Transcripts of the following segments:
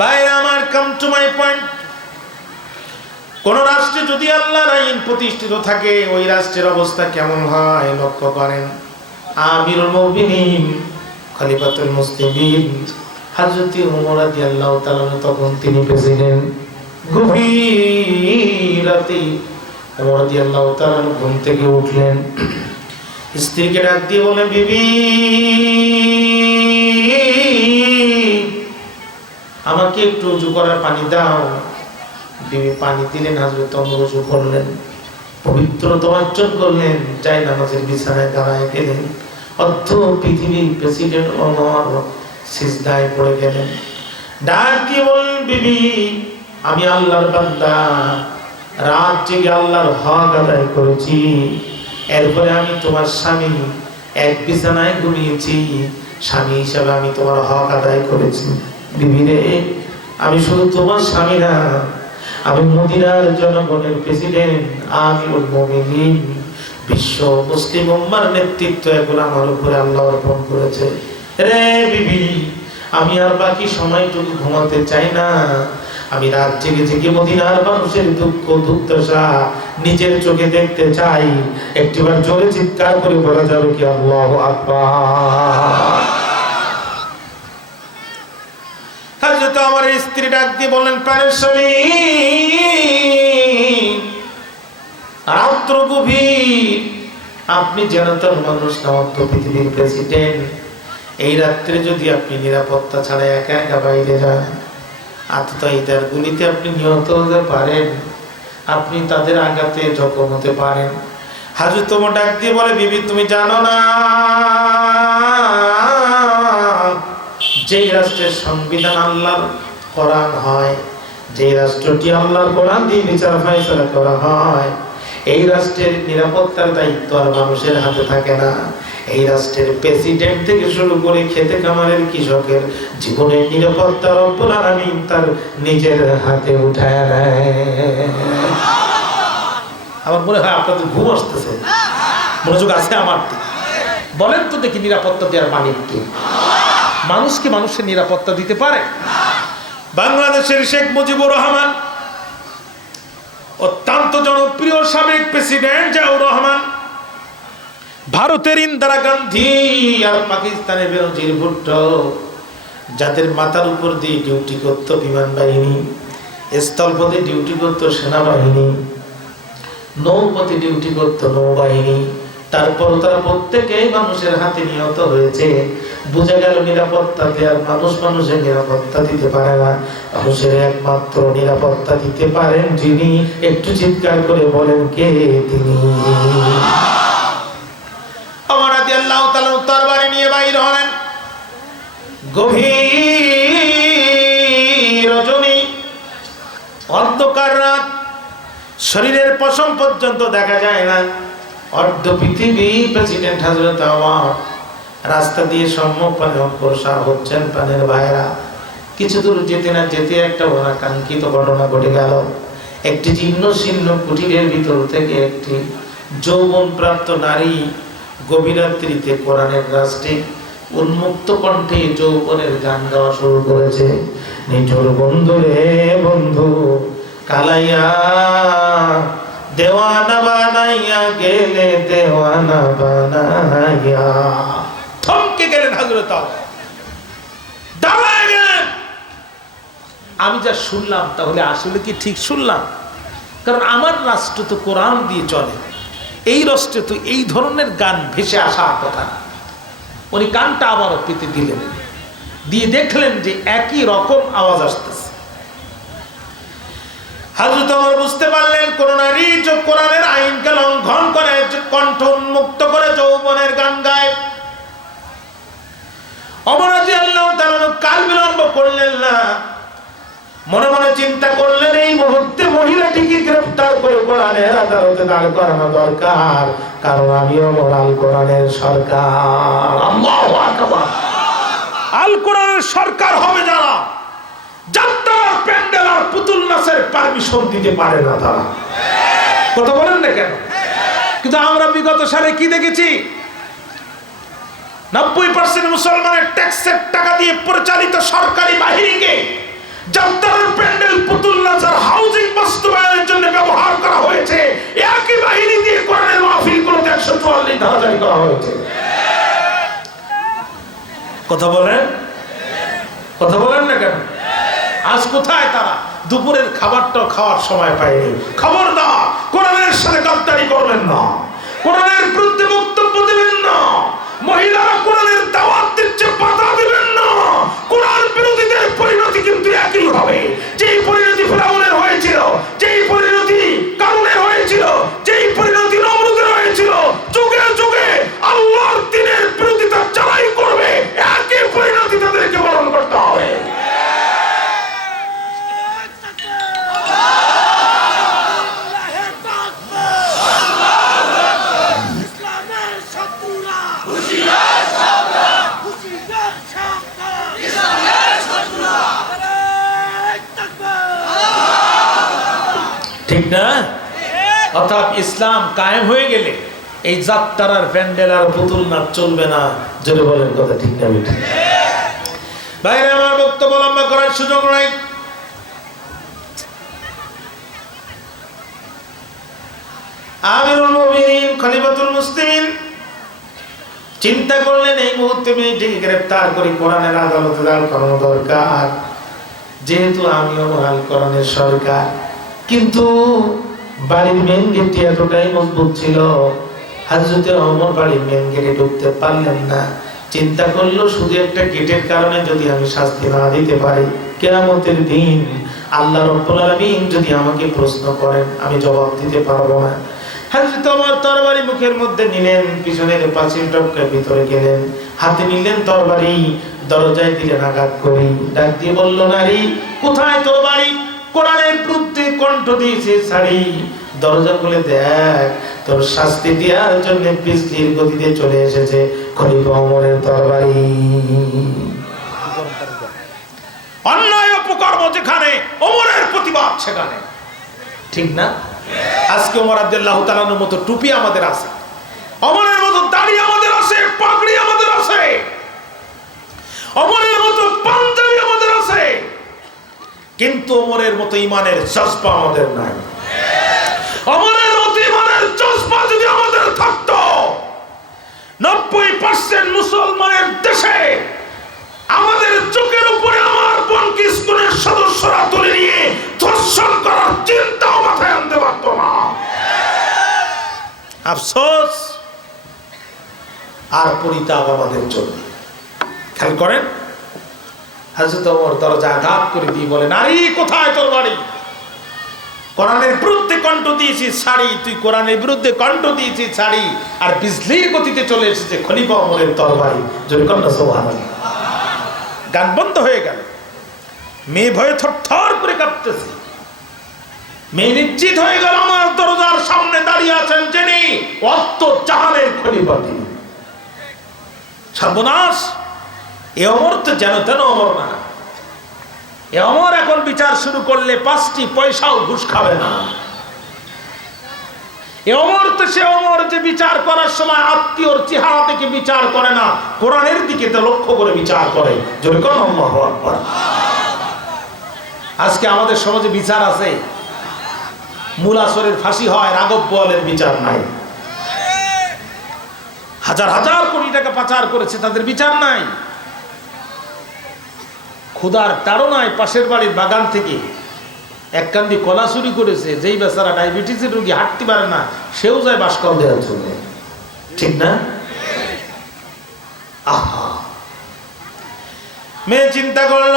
ভাই আমার, come to my point. কোন রাষ্ট্রে যদি আল্লাহর আইন প্রতিষ্ঠিত থাকে, ওই রাষ্ট্রের অবস্থা কেমন হয় লক্ষ্য করেন। আমিরুল মুমিনিন খলিফাতুল মুসলিমিন হযরত ওমর রাদিয়াল্লাহু তাআলা তখন তিনি প্রেসিডেন্ট। গভীর রাতে ওমর রাদিয়াল্লাহু তাআলা ঘুম থেকে উঠলেন, স্ত্রীকে ডাক দিয়ে বলেন, বিবি আমাকে একটু ওযু করার পানি দাও। বিবি পানি দিলেন, হযরত ওমর ওযু করলেন, পবিত্রতা অর্জন করলেন, যাই নামাজের বিছানায় দাঁড়ায় গেলেন। অর্ধ পৃথিবীর প্রেসিডেন্ট ওমর সিজদায় পড়ে গেলেন। ডাক দিয়ে বললেন, বিবি আমি আল্লাহর বান্দা, রাত জেগে আল্লাহর হক আদায় করেছি, এরপরে আমি তোমার স্বামী, এক বিছানায় ঘুমিয়েছি, স্বামী হিসাবে আমি তোমার হক আদায় করেছি। বিবি রে, আমি শুধু তোমার স্বামী না, আমি মদিনার জনগণের প্রেসিডেন্ট, আমিরুল মুমিনিন। বিশ্ব মুসলিম উম্মার নেতৃত্ব এখন আমার উপরে আল্লাহ অর্পণ করেছে। রে বিবি, আমি আর বাকি সময়টুকু ঘুমাতে চাই না, আমি রাত জেগে জেগে মদিনার মানুষের দুঃখ দুর্দশা নিজের চোখে দেখতে চাই। একটিবার জোরে চিৎকার করে বলা যাবে কি আল্লাহু আকবার। হযরত আমার স্ত্রী ডাক দিয়ে বললেন, প্রাণের স্বামী, রাত্র গভীর, আপনি জানতাম মানুষ সমস্ত পৃথিবীর প্রেসিডেন্ট, এই রাত্রে যদি আপনি নিরাপত্তা ছাড়া একা একা বাইরে যান, আততায়ীদের গুলিতে আপনি নিহত হতে পারেন, আপনি তাদের আঘাতে জখম হতে পারেন। হযরত ওমর ডাক দিয়ে বলে, বিবি তুমি জানো না, যেই রাষ্ট্রের সংবিধান আল্লাহর কোরআন হয়, যে রাষ্ট্রটি আল্লাহর কোরআন দিয়ে বিচার ফায়সালা করা হয়, এই রাষ্ট্রের নিরাপত্তার দায়িত্ব আর মানুষের হাতে থাকে না। এই রাষ্ট্রের প্রেসিডেন্ট থেকে শুরু করে খেতে খামারের কৃষকের জীবনের নিরাপত্তা রব্বুল আলামিন তার নিজের হাতে উঠায় নেয়। আমার মনে হয় আপনাদের ঘুম আসতেছে, মনোযোগ আছে আমার? বলেন তো দেখি, নিরাপত্তা দেওয়ার মালিক কে? মানুষকে মানুষের নিরাপত্তা দিতে পারে? বাংলাদেশের শেখ মুজিবুর রহমান, অত্যন্ত জনপ্রিয় সাবেক প্রেসিডেন্ট জিয়াউর রহমান, ভারতের ইন্দিরা গান্ধী আর পাকিস্তানের বেনজির ভুট্টো, যাদের মাথার উপর দিয়ে ডিউটি করত বিমান বাহিনী, স্থলপথে ডিউটি করত সেনাবাহিনী, নৌপথে ডিউটি করত নৌবাহিনী, তারপর তারা প্রত্যেকেই মানুষের হাতে নিহত হয়েছে। বুঝা গেল নিরাপত্তা দেওয়ার মানুষ মানুষের নিরাপত্তা দিতে পারে না, মানুষের একমাত্র নিরাপত্তা দিতে পারেন যিনি, একটু চিৎকার করে বলেন কে তিনি? ওমর রাদিয়াল্লাহু তাআলা তরবারি নিয়ে বাইর হলেন। গভীর রজনী, অন্ধকার রাত, শরীরের পশম পর্যন্ত দেখা যায় না। অর্ধ পৃথিবী প্রেসিডেন্ট হযরত ওমর রাস্তা দিয়ে সম্মুখপানে অগ্রসর হচ্ছেন। প্রাণের ভাইরা, কিছু দূর যেতে না যেতে একটা অনাকাঙ্ক্ষিত ঘটনা ঘটে গেল। একটি জীর্ণ শীর্ণ কুটিরের ভিতর থেকে একটি যৌবন প্রাপ্ত নারী গভীর রাত্রিতে কোরআনের রাষ্ট্রে উন্মুক্ত কণ্ঠে যৌবনের গান গাওয়া শুরু করেছে। নিঠুর বন্ধু রে বন্ধু, কালাইয়া দেওয়ানা বানাইয়া গেলে, দেওয়ানা বানাইয়া। থমকে গেলেন হযরত ওমর, দাঁড়ায় গেলেন। আমি যা শুনলাম তাহলে আসলে কি ঠিক শুনলাম? কারণ আমার রাষ্ট্র তো কোরআন দিয়ে চলে, এই রাষ্ট্রে তো এই ধরনের গান ভেসে আসার কথা না। উনি কানটা আবারও পেতে দিলেন, দিয়ে দেখলেন যে একই রকম আওয়াজ আসতেছে। হযরত ওমর বুঝতে পারলেন, কোন নারী যে কোরআনের আইনকে লঙ্ঘন করে, কণ্ঠ উন্মুক্ত করে যৌবনের গান গায়। ওমর রাদিয়াল্লাহু তাআলা কাল বিলম্ব করলেন না, মনে মনে চিন্তা করলেন, এই মুহূর্তে মহিলাটিকে গ্রেফতার করে কোরআনের আদালতে দাঁড় করানো দরকার, কারণ আমি ওমর আল কোরআনের সরকার। আল্লাহু আকবার। আল কোরআনের সরকার হবে যারা, যাত্রার প্যান্ডেল আর পুতুল নাচের পারমিশন দিতে পারে না তারা। কথা বলেন না কেন? কিন্তু আমরা বিগত সালে কি দেখেছি? 90% মুসলমানের ট্যাক্সের টাকা দিয়ে পরিচালিত সরকারি বাহিনীকে হাজারি করা হয়েছে। কথা বলেন, কথা বলেন না কেন? আজ কোথায় তারা? দুপুরের খাবারটাও খাওয়ার সময় পায়নি। খবরদার, কোরআনের সাথে গাদ্দারি করবেন না, কোরআনের বিরুদ্ধে বক্তব্য দিবেন না, মহিলারা কোরআনের দাওয়াত দিচ্ছে বাধা দিবেন না। কোরআন বিরোধীদের পরিণতি কিন্তু একই হবে। যেই পরিণতি ফিরআউনের হয়েছিল, যেই পরিণতি কারূনের হয়েছিল, যেই পরিণতি নমরুদের হয়েছিল, যুগে যুগে আল্লাহর দ্বীনের বিরোধিতা যারাই করবে একই পরিণতি তাদেরকে বরণ করতে হবে। ঠিক না? অর্থাৎ ইসলাম কায়েম হয়ে গেলে এই যাত্রার প্যান্ডেল আর পুতুল নাচ চলবে না। জোরে বলেন কথা ঠিক না বেঠিক? বাইরে আমার বক্তব্য লম্বা করার সুযোগ নাই। আমিরুল মুমিনিন খলিফাতুল মুসলিমিন চিন্তা করলেন এই মুহূর্তে মেয়েটিকে গ্রেফতার করে কোরআনের আদালতে দাঁড় করানো দরকার, যেহেতু আমিও মহাল কোরআনের সরকার। কিন্তু বাড়ির মেন গেটটি এতটাই মজবুত ছিল, হযরতে ওমর বাড়ির মেন গেটে ঢুকতে পারলেন না। চিন্তা করলো শুধু একটা গেটের কারণে যদি আমি শাস্তি না দিতে পারি, কিয়ামতের দিন আল্লাহ রাব্বুল আলামিন যদি আমাকে প্রশ্ন করেন আমি জবাব দিতে পারবো না। হযরত ওমর তরবারি মুখের মধ্যে নিলেন, পিছনের পাঁচিল টপকে ভিতরে গেলেন, হাতে নিলেন তরবারি, দরজায় দিলেন আঘাত করি, ডাক দিয়ে বলল, নারী কোথায় তোর বাড়ি? কোরআনের বিরুদ্ধে কণ্ঠ দিয়েছে ছাড়ি, দরজা খুলে দেখ, তোর শাস্তি দেওয়ার জন্য বিজলির গতিতে চলে এসেছে খলিফা ওমরের তরবারি। অন্যায় অপকর্ম যেখানে, ওমরের প্রতিবাদ সেখানে। ঠিক না? আজকে ওমর রাদিয়াল্লাহু তাআলার মতো টুপি আমাদের আছে, ওমরের মতো দাড়ি আমাদের আছে, পাগড়ি আমাদের আছে, ওমরের মতো পাঞ্জাবি আমাদের আছে, কিন্তু ওমরের মতো ঈমানের জজবা আমাদের নাই। ওমরের মতো ঈমানের জজবা যদি আমাদের থাকতো, 90% মুসলমানের দেশে আমাদের চোখের উপরে আমার বোনকে স্কুলের সদস্যরা তুলে নিয়ে ধর্ষণ করার চিন্তাও মাথায় আনতে পারতো না। আফসোস আর পরিতাপ আমাদের জন্য। খেয়াল করেন, হযরত ওমর দরজা আঘাত করে দিয়ে বলে, নারী কোথায় তোর বাড়ি? কোরআনের বিরুদ্ধে কণ্ঠ দিয়েছিস ছাড়ি, তুই কোরআনের বিরুদ্ধে কণ্ঠ দিয়েছিস ছাড়ি, আর বিজলির গতিতে চলে এসেছে খলিফা ওমরের তরবারি। জোরে কন্যা সুবহানাল্লাহ। গান বন্ধ হয়ে গেল, মেয়ে ভয়ে থরথর করে কাঁপতেছে। মেয়ে নিশ্চিত হয়ে গেল আমার দরজার সামনে দাঁড়িয়ে আছেন যিনি অত্ত জাহানের খলিফা। তিনি সর্বনাশ! এ ওমর তো যেন তেন ওমর না। এ ওমর এখন বিচার শুরু করলে 5টি পয়সাও ঘুষ খাবে না। এ ওমর তো সে ওমর যে বিচার করার সময় আত্মীয়র চেহারা থেকে বিচার করে না, কোরআনের দিকে তো লক্ষ্য করে বিচার করে। জোরে কোন আল্লাহু আকবার। আজকে আমাদের সমাজে বিচার আছে, মুলাসরের ফাঁসি হয়, রাঘব বোয়ালের বিচার নাই। হাজার হাজার কোটি টাকা পাচার করেছে, তাদের বিচার নাই। ক্ষুধার তাড়নায় পাশের বাড়ির বাগান থেকে এক কান্দি কলা চুরি করেছে, যেই বেচারা ডায়াবেটিসের রোগী হাঁটতে পারে না, সেও যায় বাসকল দেওয়ার জন্য। ঠিক না? আহা! মেয়ে চিন্তা করল,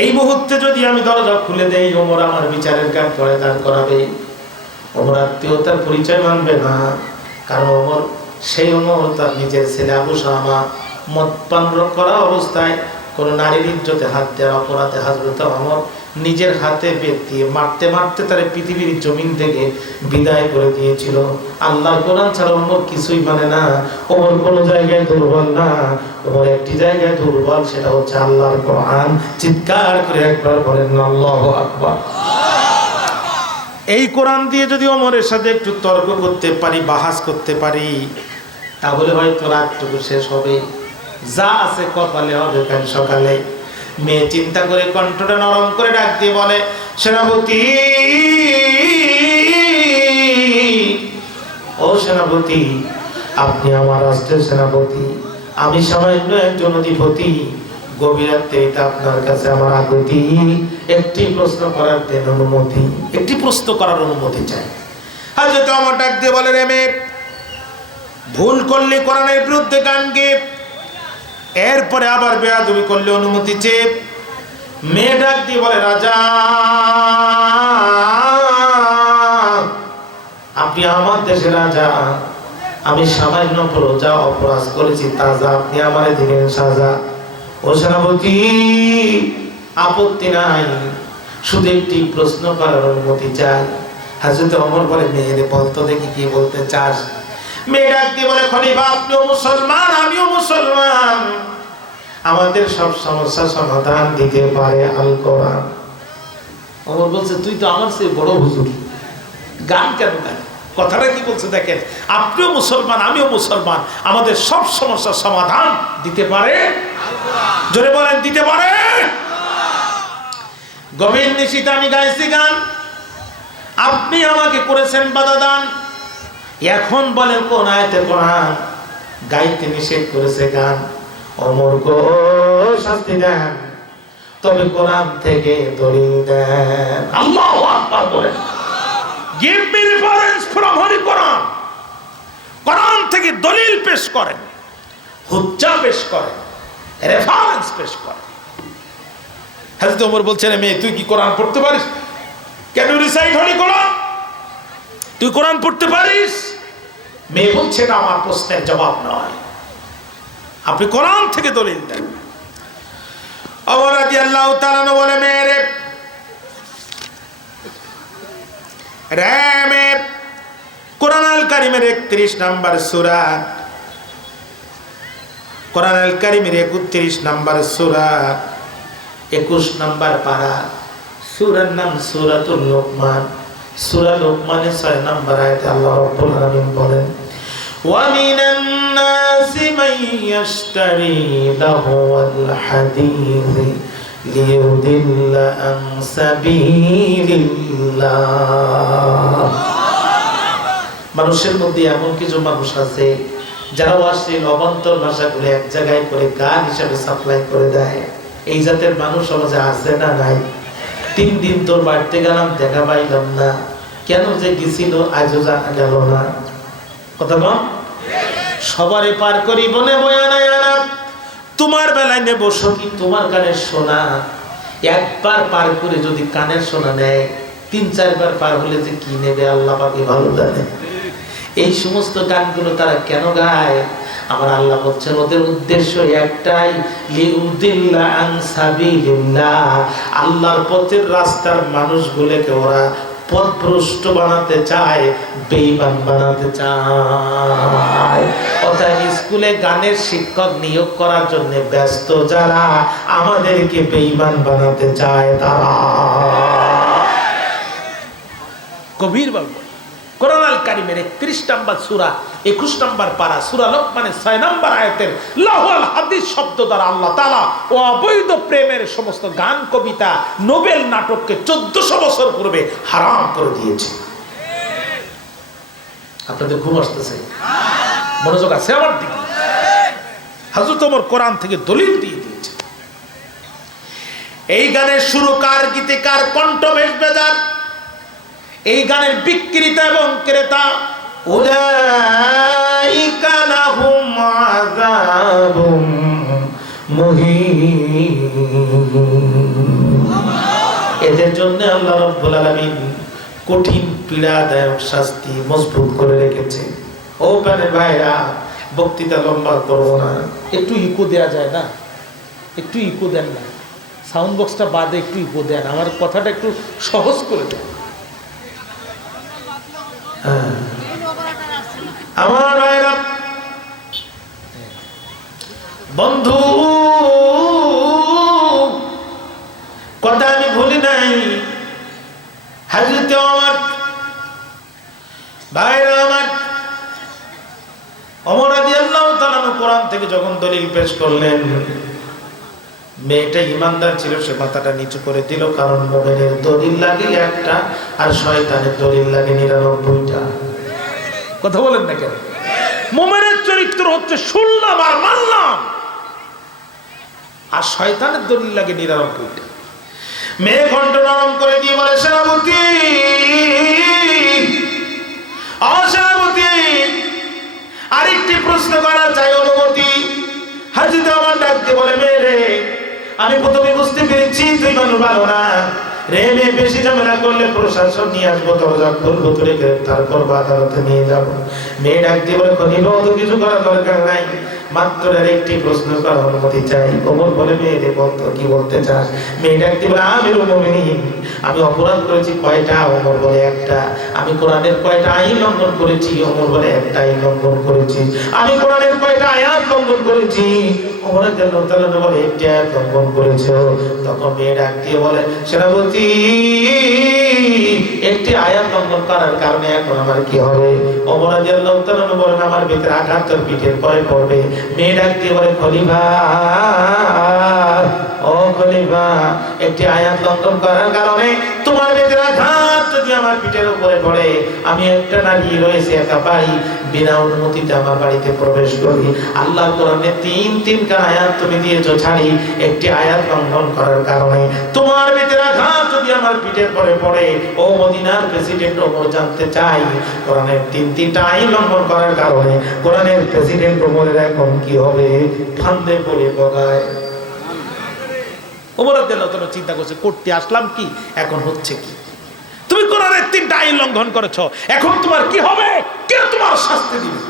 এই মুহূর্তে যদি আমি দরজা খুলে দেই, ওমর আমার বিচারের কাজ করে দাঁড় করাবে। ওমর আত্মীয়তার পরিচয় মানবে না, কারণ ওমর সেই ওমর তার নিজের ছেলে আবু শামা মদ পান করা অবস্থায় কোন নারীর ইজ্জতে হাত দেওয়ার অপরাধে হযরত ওমর নিজের হাতে বেত দিয়ে মারতে মারতে তার পৃথিবীর জমিন থেকে বিদায় করে দিয়েছিল। আল্লাহর কোরআন ছাড়া ওমর কিছুই মানে না। ওমর কোনো জায়গায় দুর্বল না, ওমর একটি জায়গায় দুর্বল, সেটা হচ্ছে আল্লাহর কোরআন। চিৎকার করে একবার বলেন আল্লাহু আকবার। এই কোরআন দিয়ে যদি ওমরের সাথে একটু তর্ক করতে পারি, বাহাস করতে পারি, তাহলে হয়তো রাতটুকু শেষ হবে, যা আছে কপালে হবে কাল সকালে। মেয়ে চিন্তা করে কণ্ঠটা নরম করে ডাক দিয়ে বলে, সেনাপতি ও সেনাপতি, আপনি আমার রাষ্ট্রের সেনাপতি, আমি সামান্য একজন অধিপতি, গভীর রাত্রিতে আপনার কাছে আমার আকুতি, একটি প্রশ্ন করার দেন অনুমতি, একটি প্রশ্ন করার অনুমতি চাই। হযরত ওমর ডাক দিয়ে বলে, রে মেয়ে, ভুল করলে কোরআনের বিরুদ্ধে গান গে, এরপরে আবার বেয়াদবি করলে অনুমতি চেয়ে। মেয়ে ডাক দিয়ে বলে, রাজা, আপনি আমার দেশের রাজা, আমি সামান্য প্রজা অপরাধ করেছি তাজা, আপনি আমার দিলেন সাজা। ও সেনাপতি, আপত্তি নাই, শুধু একটি প্রশ্ন করার অনুমতি চাই। হযরত ওমর বলে, মেয়েরে বলতো দেখি কি বলতে চাস। মেয়ে ডাক দিয়ে বলে, খলিফা, আপনিও মুসলমান, আমিও মুসলমান, আমাদের সব সমস্যার সমাধান দিতে পারে আল কোরআন। ওমর বলছে, তুই তো আমার চেয়ে বড় হুজুর, গান কেন গান? কথাটা কি বলছে দেখেন, আপনিও মুসলমান, আমিও মুসলমান, আমাদের সব সমস্যার সমাধান দিতে পারে আল কোরআন। জোরে বলেন, দিতে পারে। গভীর নিশিতে আমি গাইছি গান, আপনি আমাকে করেছেন বাধা দান, এখন বলেন কোন আয়াতে কোরআন গাইতে নিষেধ করেছে গান? ওমর গো, শাস্তি দেন, তবে কোরআন থেকে দলিল দেন। আল্লাহু আকবার বলেন। Give me reference from Holy Quran. কোরআন থেকে দলিল পেশ করেন, হুজ্জা পেশ করেন, রেফারেন্স পেশ করেন। হযরত ওমর বলছেন, মেয়ে, তুই কি কোরআন পড়তে পারিস? ক্যান ইউ রিসাইট হোলি কোরআন? তুই কোরআন পড়তে পারিস? মেয়ে বলছে, না, আমার প্রশ্নের জবাব নয়, আপনি কোরআন থেকে দলিল দেন। ওমর রাদিয়াল্লাহু তাআলা বলে, মেয়ে রে, কোরআন আল কারীমের 31 নম্বর সূরা, কোরআন আল কারীমের 31 নম্বর সূরা 21 নম্বর পারা, সূরার নাম সূরাতুল লুকমান। সূরা লুকমানের 6 নম্বর আয়াতে আল্লাহ রাব্বুল আলামিন বলেন, ওয়া মিনান নাসি মান ইয়াশতারি লাহুল হাদীস লিইউদিল্লা আন সাবিলিল্লাহ। মানুষের মধ্যে এমন কিছু মানুষ আছে যারা অশ্লীল অবান্তর ভাষাগুলো এক জায়গায় করে গান হিসাবে সাপ্লাই করে দেয়। এই জাতের মানুষ সমাজে আছে না নাই? 3 দিন তোর বাড়িতে গেলাম, দেখা পাইলাম না, কেন যে গেছিল আজও জানা গেল না। কথা বল, সবারে পার করি বনে বয়ানায় আনা, তোমার বেলায় নেব সখী তোমার কানের সোনা। একবার পার করে যদি কানের সোনা নেয়, 3-4 বার পার হলে যে কি নেবে আল্লাহ পাকে ভালো জানে। এই সমস্ত গানগুলো তারা কেন গায়? আমার আল্লাহ বলছেন, ওদের উদ্দেশ্য একটাই, লিউদিল্লা আন সাবিলিল্লাহ, আল্লাহর পথের রাস্তার মানুষগুলোকে ওরা পথভ্রষ্ট বানাতে চায়, বেঈমান বানাতে চায়। অর্থাৎ স্কুলে গানের শিক্ষক নিয়োগ করার জন্য ব্যস্ত যারা, আমাদেরকে বেঈমান বানাতে চায় তারা। গভীর ভাবে কোরআন আল কারীমের 31 নম্বর সূরা 21 নম্বর পারা, সূরা লোকমানের 6 নম্বর আয়াতের লাহুল হাদিস শব্দ দ্বারা আল্লাহ তাআলা ও অবৈধ প্রেমের সমস্ত গান, কবিতা, নোবেল, নাটককে 1400 বছর পূর্বে হারাম করে দিয়েছে। আপনাদের ঘুম আসতেছে? মনোযোগ আছে আমার দিকে? হযরত ওমর কোরআন থেকে দলিল দিয়ে দিয়েছে। এই গানের সুরকার, গীতিকার, কণ্ঠ বেশ বেজার, এই গানের বিক্রেতা এবং ক্রেতা, উলাইকা লাহুম আযাবুম মুহিন, এদের জন্য আল্লাহ রাব্বুল আলামিন কঠিন পীড়াদায়ক শাস্তি মজবুত করে রেখেছে। ও প্রাণের ভাইরা, বক্তৃতা লম্বা করব না, একটু ইকো দেয়া যায় না? একটু ইকো দেন না, সাউন্ড বক্সটা বাদে একটু ইকো দেন, আমার কথাটা একটু সহজ করে দেন। আমার ভাইরা, বন্ধু, কথা আমি ভুলি নাই। হযরত ওমর, ভাইরা আমার, ওমর রাদিয়াল্লাহু তাআলা কোরআন থেকে যখন দলিল পেশ করলেন, মেয়েটা ইমানদার ছিল, সে মাথাটা নিচু করে দিল, কারণ মুমিনের দলিল লাগে একটা, আর শয়তানের দলিল লাগে 99টা। কথা বলেন না কেন? মুমিনের চরিত্র হচ্ছে শুনলাম আর মানলাম, আর শয়তানের দলিল লাগে 99টা। মেয়ে ঘন্ট নরম করে দিয়ে বলে, সেনাপতি সেনাপতি আরেকটি প্রশ্ন করা চাই, অনুমতি। হাজিতে আমার ডাক দিয়ে বলে, মেয়ে রে, আমি প্রথমে বুঝতে পেরেছি তুই মানুষ ভালো না রে। মেয়ে বেশি ঝামেলা করলে প্রশাসন নিয়ে আসবো, দরজা খুলবো, তুলে গ্রেফতার করবো, আদালতে নিয়ে যাবো। মেয়ে ডাক দিয়ে বলে, খলিফা অত কিছু করার দরকার নাই, মাত্র একটি প্রশ্ন করার অনুমতি চাই। ওমর বলে, মেয়ে রে বলতো, কি বলতে চাস? মেয়ে ডাক দিয়ে বলে, আমিরুল মুমিনিন, আমি অপরাধ করেছি কয়টা? ওমর বলে, একটা। আমি কোরআনের কয়টা আইন লঙ্ঘন করেছি? ওমর বলে, একটা আইন লঙ্ঘন করেছি। আমি কোরআনের কয়টা আয়াত লঙ্ঘন করেছি? ওমর রাদিয়াল্লাহু বলে, একটা আয়াত লঙ্ঘন করেছো। তখন মেয়ে ডাক দিয়ে বলে, সেনাপতি একটি আয়াত লঙ্ঘন করার কারণে এখন আমার কি হবে? ওমর রাদিয়াল্লাহু তাআলা বলেন, আমার ভিতরে আঘাত তোর পিঠের পরে পড়বে। মেয়ে ডাক দিয়ে বলে, খলিফা ও খলিফা, একটি আয়াত লঙ্ঘন করার কারণে তোমার ভিতরে আঘাত যদি আমার পিঠের উপরে পড়ে, আমি একটা নারী রয়েছে একা পাই, বিনা অনুমতিতে আমার বাড়িতে প্রবেশ করি, আল্লাহর কোরআনে তিন আয়াত তুমি দিয়েছো ছাড়ি, একটি আয়াত লঙ্ঘন করার কারণে তোমার ভিতরে আঘাত যদি আমার পিঠের পরে পড়ে, ও মদিনার প্রেসিডেন্ট ওমর জানতে চাই, কোরআনের তিনটা আইন লঙ্ঘন করার কারণে কোরআনের প্রেসিডেন্ট ওমরের এখন কি হবে? ফান্দে পড়ে বগায়। ওমর রাদিয়াল্লাহু তাআলা চিন্তা করছে, করতে আসলাম কি, এখন হচ্ছে কি? তুমি কোরআনের 3টা আইন লঙ্ঘন করেছো, এখন তোমার কি হবে? কে তোমার শাস্তি দিবে?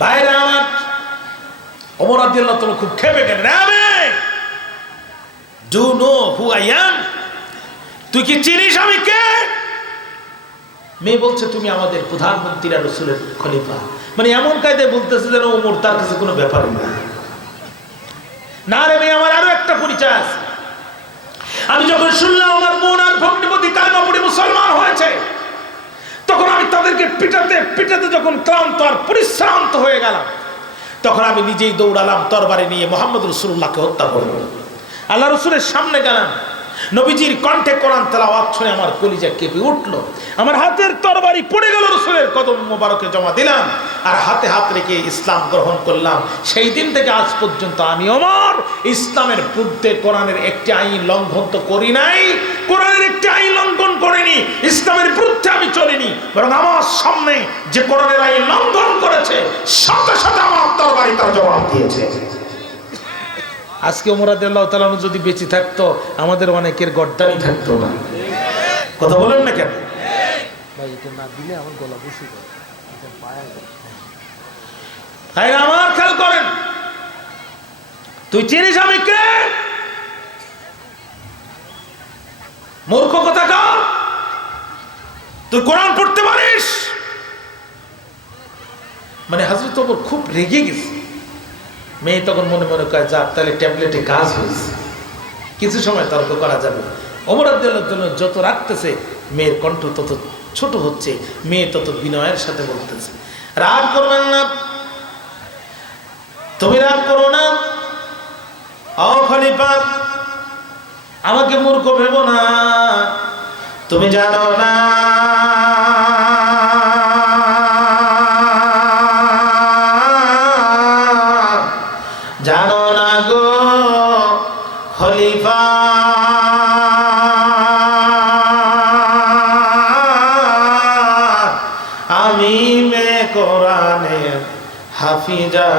ভাইরা আমার, ওমর রাদিয়াল্লাহু তাআলা খুব ক্ষেপে গেলেন। Do know who I am? তুই কি চিনিস আমি কে? মেয়ে বলছে, তুমি আমাদের প্রধানমন্ত্রী আর রাসূলের খলিফা। মানে এমন কায়দায় বলতেছে যেন ওমর তার কাছে কোনো ব্যাপারই না। না রে মেয়ে, আমার আরো একটা পরিচয় আছে। আমি যখন শুনলাম আমার বোন আর ভগ্নিপতি কালেমা পড়ে মুসলমান হয়েছে, তখন আমি তাদেরকে পিটাতে পিটাতে যখন ক্লান্ত আর পরিশ্রান্ত হয়ে গেলাম, তখন আমি নিজেই দৌড়ালাম তরবারি নিয়ে মুহাম্মদ রাসূলুল্লাহকে হত্যা করব। আল্লাহ রাসূলের সামনে গেলাম, নবীজির কণ্ঠে কোরআন তেলাওয়াত শুনে আমার কলিজা কেঁপে উঠলো। আমার হাতের তরবারি পড়ে গেল, রাসূলের কদম মোবারকে জমা দিলাম আর হাতে হাত রেখে ইসলাম গ্রহণ করলাম। সেই দিন থেকে আজ পর্যন্ত আমি ওমর ইসলামের বিরুদ্ধে কোরআনের একটি আইন লঙ্ঘন তো করি নাই, কোরআনের একটি আইন লঙ্ঘন করিনি, ইসলামের বিরুদ্ধে আমি চলিনি, বরং আমার সামনে যে কোরআনের আইন লঙ্ঘন করেছে সাথে সাথে আমার তরবারি তার জবাব দিয়েছে। আজকে ওমর রাদিয়াল্লাহু তাআলা যদি বেঁচে থাকতো, আমাদের অনেকের গর্দানি থাকতো না। কথা বলেন না কেন? ভাই এটা না দিলে আমার গলা বসে যায়, এটা পায়া যায়। ভাই আমার খেয়াল করেন, তুই চিনিস আমি কে? মূর্খ কোথাকার, তুই কোরআন পড়তে পারিস? মানে হযরত ওমর খুব রেগে গেছে। মেয়ে তখন মনে মনে কয়, যাক তাহলে ট্যাবলেটে কাজ হয়েছে, কিছু সময় তর্ক করা যাবে। ওমর রাদিয়াল্লাহু তাআলা যত রাখতেছে, মেয়ের কণ্ঠ তত ছোট হচ্ছে, মেয়ে তত বিনয়ের সাথে বলতেছে, রাগ করবেন না, তুমি রাগ করো না, ও খলিফা আমাকে মূর্খ ভেবো না, তুমি জানো না গো খলিফা, আমি মে কোরআনের হাফিজা।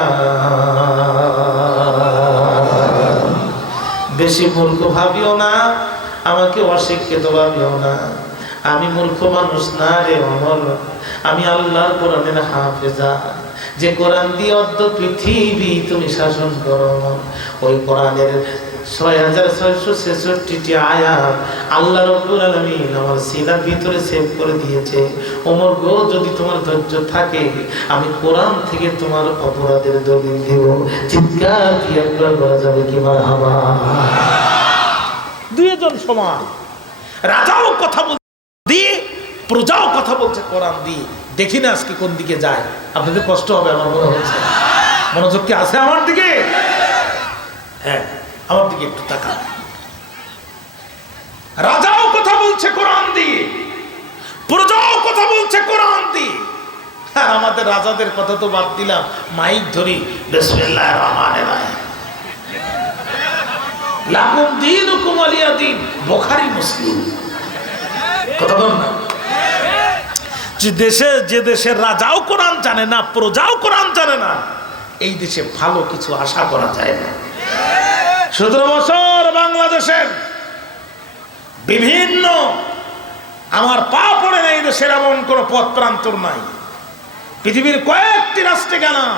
বেশি মূর্খ ভাবিও না, আমাকে অশিক্ষিত ভাবিও না, আমি মূর্খ মানুষ না রে ওমর, আমি আল্লাহর কোরআনের হাফেজা, যে কোরআন দিয়ে অর্ধ পৃথিবী তুমি শাসন করো। ওই কোরআনের 6666টি আয়াত আল্লাহ রাব্বুল আলামিন আমার সিনার ভিতরে সেভ করে দিয়েছে। ওমর গো, যদি তোমার ধৈর্য থাকে, আমি কোরআন থেকে তোমার অপরাধের দলিল দেব। চিৎকার দিয়ে একবার বলা যাবে কি মারহাবা? দুইজন সমান, রাজাও কথা বলছে দিয়ে, প্রজাও কথা বলছে কোরআন দিয়ে। দেখি না আজকে কোন দিকে যায়। আপনাদের কষ্ট হবে আমার মনে হচ্ছে। মনোযোগ কি আছে আমার দিকে? হ্যাঁ, আমার দিকে একটু তাকান। রাজাও কথা দিয়ে, প্রজাও কথা বলছে কোরআন দিয়ে। আর আমাদের রাজাদের কথা তো বাদ দিলাম, মাইক ধরি বিসমিল্লাহির রহমানির রহিম, লাকুম দীনুকুম ওয়ালিয়া দীন, বুখারী মুসলিম। কথা বল না, যে দেশের রাজাও কোরআন জানে না, প্রজাও কোরআন জানে না, এই দেশে ভালো কিছু আশা করা যায় না। 17 বছর বাংলাদেশের বিভিন্ন, আমার পা পড়ে না এই দেশের এমন কোন পথ প্রান্তর নাই। পৃথিবীর কয়েকটি রাষ্ট্রে গেলাম,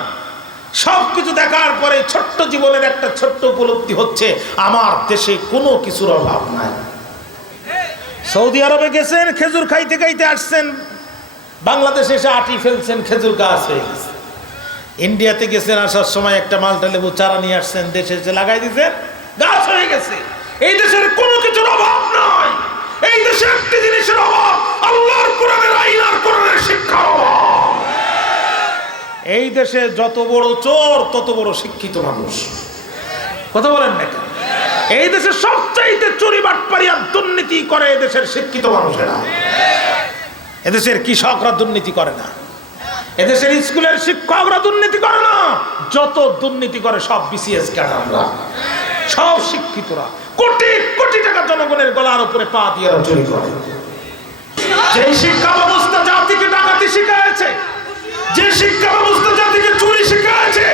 সবকিছু দেখার পরে ছোট্ট জীবনের একটা ছোট্ট উপলব্ধি হচ্ছে আমার দেশে কোনো কিছুর অভাব নাই। সৌদি আরবে গেছেন, খেজুর খাইতে খাইতে আসছেন, বাংলাদেশে এসে আটি ফেলছেন, খেজুর গাছ হয়ে গেছে। ইন্ডিয়াতে গেছেন, আসার সময় একটা মালটা লেবু চারা নিয়ে আসছেন, দেশে এসে লাগাই দিয়েছেন, গাছ হয়ে গেছে। এই দেশের কোনো কিছুর অভাব নয়, এই দেশে একটি জিনিসের অভাব, আল্লাহর কোরআনের আইন আর কোরআনের শিক্ষার অভাব। এই দেশে যত বড় চোর তত বড় শিক্ষিত মানুষ। কথা বলেন না কেন? এই দেশে সবচাইতে চুরি বাটপারি আর দুর্নীতি করে এই দেশের শিক্ষিত মানুষেরা। এদেশের কৃষকরা দুর্নীতি করে না, এদেশের স্কুলের শিক্ষকরা দুর্নীতি করে না, যত দুর্নীতি করে সব বিসিএস ক্যাডাররা, সব শিক্ষিতরা কোটি কোটি টাকা জনগণের গলার উপরে পা দিয়ে চুরি করে। যে শিক্ষা ব্যবস্থা জাতিকে ডাকাতি শিখাচ্ছে, যে শিক্ষা ব্যবস্থা জাতিকে চুরি শিখাচ্ছে,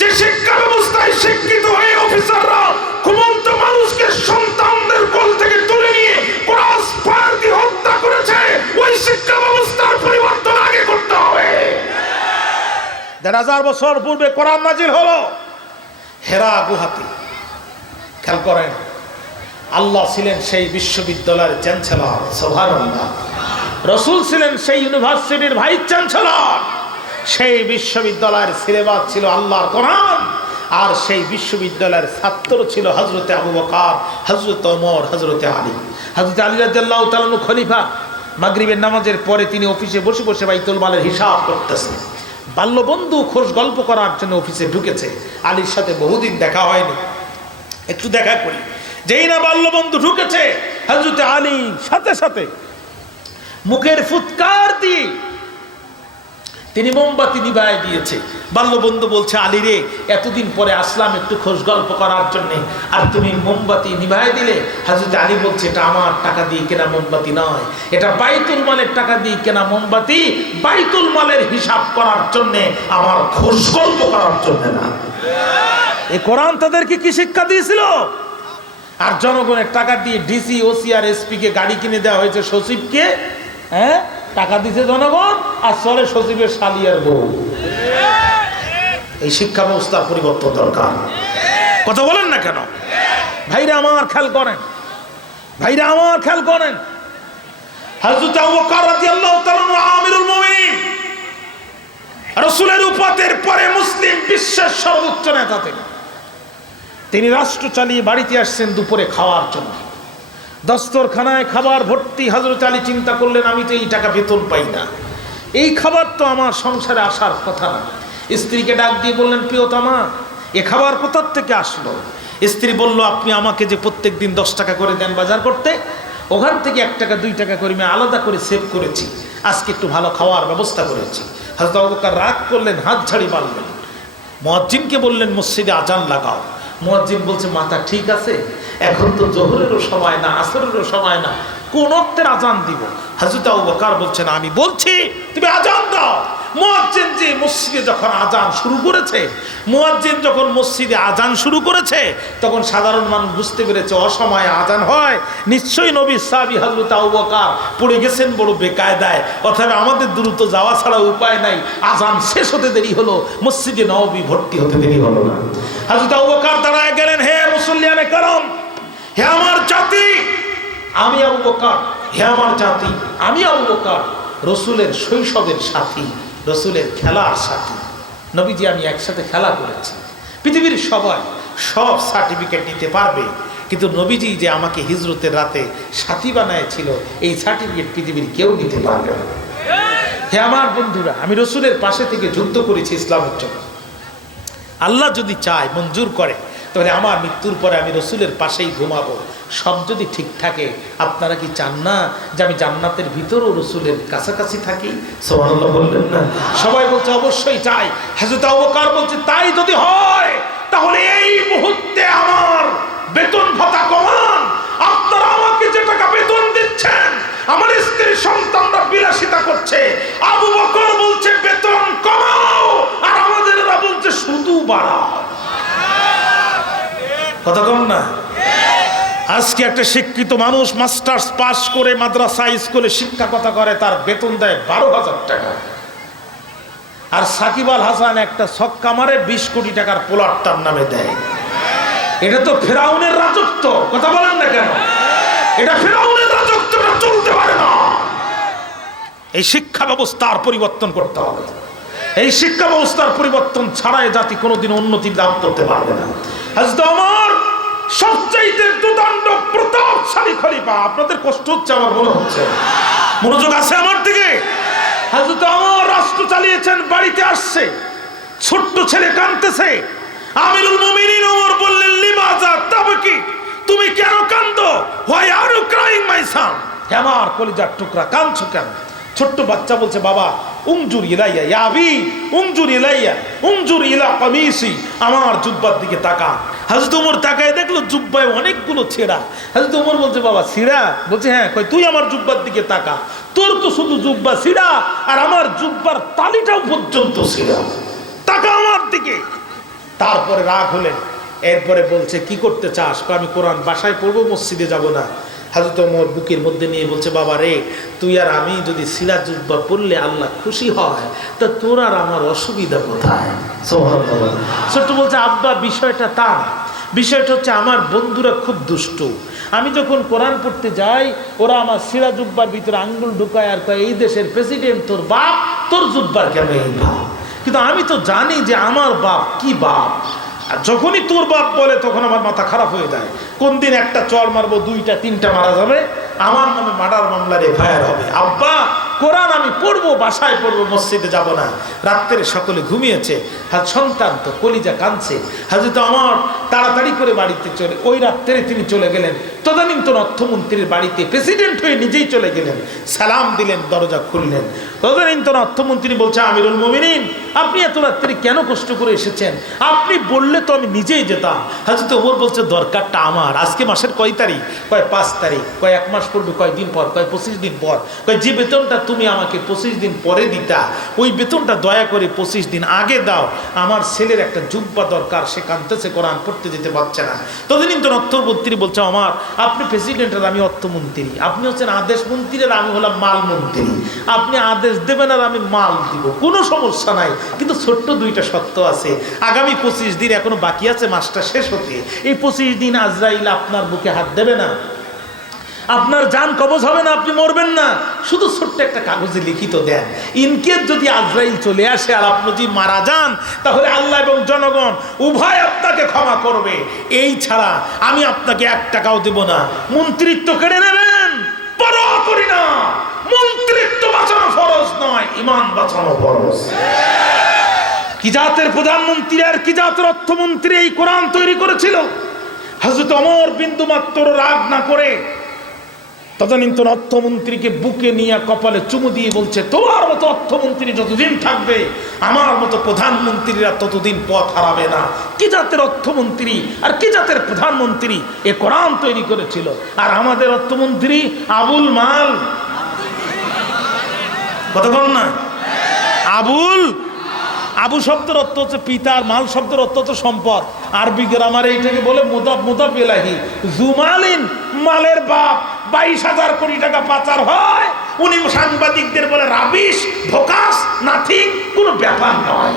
যে শিক্ষা ব্যবস্থায় শিক্ষিত হয়ে অফিসাররা ঘুমন্ত মানুষকে সন্তানদের কোল থেকে তুলে নিয়ে ক্রস ফায়ার দিয়ে হত্যা করেছে, ওই শিক্ষা ব্যবস্থার পরিবর্তন আগে করতে হবে। 1000 বছর পূর্বে কোরআন নাজিল হলো হেরা গুহাতে। খেয়াল করেন, আল্লাহ ছিলেন সেই বিশ্ববিদ্যালয়ের চ্যান্সেলর, সুবহানাল্লাহ। রাসূল ছিলেন সেই ইউনিভার্সিটির ভাইস চ্যান্সেলর। সেই বিশ্ববিদ্যালয়ের সিলেবাস ছিল আল্লাহর কোরআন, আর সেই বিশ্ববিদ্যালয়ের ছাত্র ছিল হযরতে আবু বকর, হযরতে ওমর, হযরতে আলী। হযরতে আলী রাদিয়াল্লাহু তাআলা খলিফা। মাগরিবের নামাজের পরে তিনি অফিসে বসে বসে বাইতুল মালের হিসাব করতেছেন। বাল্যবন্ধু খোঁজ গল্প করার জন্য অফিসে ঢুকেছে। আলীর সাথে বহুদিন দেখা হয়নি, একটু দেখা করি। যেই না বাল্যবন্ধু ঢুকেছে, হযরতে আলী সাথে সাথে মুখের ফুৎকার দিয়ে তিনি মোমবাতি নিভায় দিয়েছে। বাল্যবন্ধু বলছে, আলী রে, এতদিন পরে আসলাম একটু খোঁজ গল্প করার জন্য, আর তুমি মোমবাতি নিভায় দিলে। হযরত আলী বলছে, এটা আমার টাকা দিয়ে কেনা মোমবাতি নয়, এটা বাইতুল মালের টাকা দিয়ে কেনা মোমবাতি, বাইতুল মালের হিসাব করার জন্য, আমার খোঁজ গল্প করার জন্য না। এই কোরআন তাদেরকে কি শিক্ষা দিয়েছিল? আর জনগণের টাকা দিয়ে ডিসি, ওসি আর এসপি কে গাড়ি কিনে দেওয়া হয়েছে, সচিবকে টাকা দিতে জনগণ, আর চলে সচিবের শালি আর বউ। এই শিক্ষা ব্যবস্থার পরিবর্তন দরকার। কথা বলেন না কেন? ভাইরা আমার খেয়াল করেন, ভাইরা আমার খেয়াল করেন, হযরত আবু বকর রাদিয়াল্লাহু তাআলা আমিরুল মুমিনিন, রাসূলের উপাতের পরে মুসলিম বিশ্বের সর্বোচ্চ নেতা তিনি রাষ্ট্র চালিয়ে বাড়িতে আসছেন দুপুরে খাওয়ার জন্য। দস্তরখানায় খাবার ভর্তি। হযরত আলী চিন্তা করলেন, আমি তো এই টাকা বেতন পাই না, এই খাবার তো আমার সংসারে আসার কথা না। স্ত্রীকে ডাক দিয়ে বললেন, প্রিয়তমা, এ খাবার কোথা থেকে আসলো? স্ত্রী বলল, আপনি আমাকে যে প্রত্যেক দিন 10 টাকা করে দেন বাজার করতে, ওখান থেকে 1 টাকা 2 টাকা করে আমি আলাদা করে সেভ করেছি, আজকে একটু ভালো খাওয়ার ব্যবস্থা করেছি। হযরত আবু বকর রাগ করলেন, হাত ঝাড়ি মারলেন। মুয়াজ্জিনকে বললেন, মসজিদে আজান লাগাও। মুয়াজ্জিন বলছে, মাথা ঠিক আছে? এখন তো জোহরেরও সময় না, আসরেরও সময় না, কোন ওয়াক্তের আজান দিব? হযরত আবু বকর বলছেন, আমি বলছি তুমি আজান দাও। মুয়াজ্জিন যে মসজিদে যখন আজান শুরু করেছে, মুয়াজ্জিন যখন মসজিদে আজান শুরু করেছে, তখন সাধারণ মানুষ বুঝতে পেরেছে অসময়ে আজান হয়, নিশ্চয়ই নবীর সাহাবী হযরত আবু বকর পড়ে গেছেন বড় বেকায়দায়, অথবা আমাদের দ্রুত যাওয়া ছাড়া উপায় নাই। আজান শেষ হতে দেরি হলো, মসজিদে নববী ভর্তি হতে দেরি হলো না। হযরত আবু বকর দাঁড়ায় গেলেন, হে মুসল্লিয়ানে কেরাম, হে আমার জাতি, আমি আবু বকর, হে আমার জাতি, আমি আবু বকর, রাসূলের শৈশবের সাথী, রাসূলের খেলার সাথী। নবীজি আমি একসাথে খেলা করেছি। পৃথিবীর সবাই সব সার্টিফিকেট নিতে পারবে, কিন্তু নবীজি যে আমাকে হিজরতের রাতে সাথী বানায়ছিল, এই সার্টিফিকেট পৃথিবীর কেউ নিতে পারবে না। হে আমার বন্ধুরা, আমি রাসূলের পাশে থেকে যুদ্ধ করেছি ইসলামের জন্য। আল্লাহ যদি চায়, মঞ্জুর করে, তাহলে আমার মৃত্যুর পরে আমি রসুলের পাশেই ঘুমাবো। সব যদি ঠিক থাকে, আপনারা কি চান না যে আমি জান্নাতের ভিতরও রসুলের কাছাকাছি থাকি? সুবহানাল্লাহ বলবেন না? সবাই বলছে অবশ্যই চাই। হযরত আবু বকর বলছে তাই যদি হয় তাহলে এই মুহূর্তে আমার বেতন ভাতা কমান। আপনারা আমাকে যে টাকা বেতন দিচ্ছেন, আমার স্ত্রীর সন্তানরা বিলাসিতা করছে, আবু বকর বলছে বেতন কমাও, আর আমাদেররা বলছে শুধু বাড়াও। কথা কম না? আজকে একটা শিক্ষিত মানুষ মাস্টার্স পাস করে মাদ্রাসা স্কুলে শিক্ষকতা করে, তার বেতন দেয় 12,000 টাকা। আর সাকিব আল হাসান একটা ছক্কা মারে 20 কোটি টাকার প্লট তার নামে দেয়। এটা তো ফেরাউনের রাজত্ব। কথা বলেন না কেন? এটা ফেরাউনের রাজত্ব, চলতে পারে না। এই শিক্ষা ব্যবস্থার পরিবর্তন করতে হবে। এই শিক্ষা ব্যবস্থার পরিবর্তন ছাড়া এই জাতি কোনোদিন উন্নতি লাভ করতে পারবে না। হযরত ওমর সবচাইতে দুদণ্ড প্রতাপশালী খলিফা। আপনাদের কষ্ট হচ্ছে আমার মনে হচ্ছে, মনোযোগ আছে আমার দিকে। হযরত ওমর রাষ্ট্র চালিয়েছেন, বাড়িতে আসছে, ছোট্ট ছেলে কাঁদতেছে। আমিরুল মুমিনিন ওমর বললেন লিমাযা তাবকি, তুমি কেন কাঁদো? হোয়াই আর ইউ ক্রাইং মাই সন, আমার কলিজার টুকরা কাঁদছো কেন? ছোট্ট বাচ্চা বলছে বাবা উনজুর ইলাইয়া ইয়া আবি উনজুর ইলাইয়া উনজুর ইলা কামিসি, আমার জুব্বার দিকে তাকা। হযরত ওমর তাকায় দেখলো জুব্বায় অনেকগুলো ছেঁড়া। হযরত ওমর বলছে বাবা ছিঁড়া? বলছে হ্যাঁ। কই তুই আমার জুব্বার দিকে তাকা, তোর তো শুধু জুব্বা ছিঁড়া আর আমার জুব্বার তালিটাও পর্যন্ত ছিঁড়া, তাকা আমার দিকে। তারপরে রাগ হলেন। এরপরে বলছে কি করতে চাস? আমি কোরআন বাসায় পড়বো, মসজিদে যাব না। হযরত ওমর বুকের মধ্যে নিয়ে বলছে বাবা রে, তুই আর আমি যদি সিরা জুব্বা পড়লে আল্লাহ খুশি হয়, তা তোর আর আমার অসুবিধা কোথায়? সুবহানাল্লাহ। ছোট্ট বলছে আব্বা বিষয়টা তা না, বিষয়টা হচ্ছে আমার বন্ধুরা খুব দুষ্টু। আমি যখন কোরআন পড়তে যাই, ওরা আমার সিরা জুব্বার ভিতরে আঙ্গুল ঢুকায় আর কয় এই দেশের প্রেসিডেন্ট তোর বাপ, তোর জুব্বার কেন এই ভাব? কিন্তু আমি তো জানি যে আমার বাপ কি বাপ। আর যখনই তোর বাপ বলে তখন আমার মাথা খারাপ হয়ে যায়। কোন দিন একটা চর মারবো, 2টা 3টা মারা যাবে, আমার নামে মার্ডার মামলার এফআইআর হবে। আব্বা কোরআন আমি পড়বো, বাসায় পড়বো, মসজিদে যাব না। রাত্রে সকলে ঘুমিয়েছে, সন্তান তো কলিজা কাঁদছে। হযরত আমার তাড়াতাড়ি করে বাড়িতে চলে, ওই রাত্রে তিনি চলে গেলেন তদানীন্তন অর্থমন্ত্রীর বাড়িতে, প্রেসিডেন্ট হয়ে নিজেই চলে গেলেন, সালাম দিলেন, দরজা খুললেন। তদানীন্তন অর্থমন্ত্রী বলছে আমিরুল মুমিনিন আপনি এত রাত্রে কেন কষ্ট করে এসেছেন? আপনি বললে তো আমি নিজেই যেতাম। হযরত ওমর বলছে দরকারটা আমার। আজকে মাসের কয় তারিখ? কয় 5 তারিখ। কয় 1 মাস পড়বে? কয় দিন পর? কয় 25 দিন পর। কয় যে বেতনটা তুমি আমাকে 25 দিন পরে দিতা, ওই বেতনটা দয়া করে 25 দিন আগে দাও। আমার ছেলের একটা জুব্বা দরকার, সে কাঁদতেছে, কোরআন পড়তে যেতে পারছে না। তদানীন্তন অর্থমন্ত্রী বলছে আমার আপনি প্রেসিডেন্ট আর আমি অর্থমন্ত্রী, আপনি হচ্ছেন আদেশ মন্ত্রী আর আমি হলাম মাল মন্ত্রী। আপনি আদেশ দেবেন আর আমি মাল দিব, কোনো সমস্যা নাই। কিন্তু ছোট্ট 2টা শর্ত আছে। আগামী 25 দিন এখনো বাকি আছে মাসটা শেষ হতে। এই 25 দিন আজরাইল আপনার বুকে হাত দেবে না, আপনার জান কবজ হবে না, আপনি মরবেন না। শুধু ছোট্ট একটা কাগজে লিখিত দেন, ইনকেস যদি আজরাইল চলে আসে আর আপনি যদি মারা যান, তাহলে আল্লাহ এবং জনগণ উভয় আপনাকে ক্ষমা করবে। এই ছাড়া আমি আপনাকে 1 টাকাও দেব না। মন্ত্রিত্ব কেড়ে নেবেন, পরোয়া করি না। মন্ত্রিত্ব বাঁচানো ফরজ নয়, ঈমান বাঁচানো ফরজ। কি জাতের প্রধানমন্ত্রী আর কি জাতের অর্থমন্ত্রী এই কোরআন তৈরি করেছিল? হযরত ওমর বিন্দুমাত্র রাগ না করে তদানীন্তন অর্থমন্ত্রীকে বুকে নিয়ে কপালে চুমু দিয়ে বলছে তোমার মতো অর্থমন্ত্রী যতদিন থাকবে, আমার মতো প্রধানমন্ত্রীরা ততদিন পথ হারাবে না। কি জাতের অর্থমন্ত্রী আর কি জাতের প্রধানমন্ত্রী এ কোরআন তৈরি করেছিল। আর আমাদের অর্থমন্ত্রী আবুল মাল, কথা বল না, আবু শব্দের অর্থ হচ্ছে পিতা, আর মাল শব্দের অর্থ হচ্ছে সম্পদ। আরবি গ্রামারে এইটাকে বলে মুদাফ ইলাহি। জুমালিন মালের বাপ। 22,000 কোটি টাকা পাচার হয়, উনি সাংবাদিকদের বলে রাবিশ, ভোকাস, নাথিং, কোনো ব্যাপার নয়,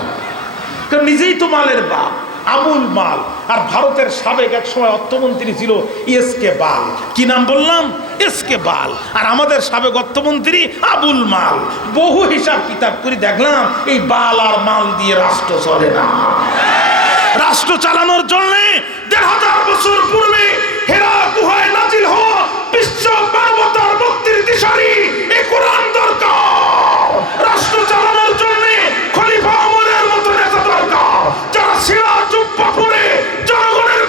কারণ নিজেই তো মালের বাপ, আবুল মাল। আর ভারতের সাবেক এক সময় অর্থমন্ত্রী ছিল এসকে বাল। কি নাম বললাম? এসকে বাল। আর আমাদের সাবেক অর্থমন্ত্রী আবুল মাল। বহু হিসাব কিতাব করে দেখলাম এই বাল আর মাল দিয়ে রাষ্ট্র চলে না। রাষ্ট্র চালানোর জন্য 1,500 বছর পূর্বে হেরা গুহায় নাজিল হওয়া বিশ্ব মানবতার মুক্তির দিশারি এই কোরআন দরকার। রাষ্ট্র চালানোর জন্য খলিফা ওমরের মতো নেতা দরকার, যারা সিরা জুব্বা পরে জনগণের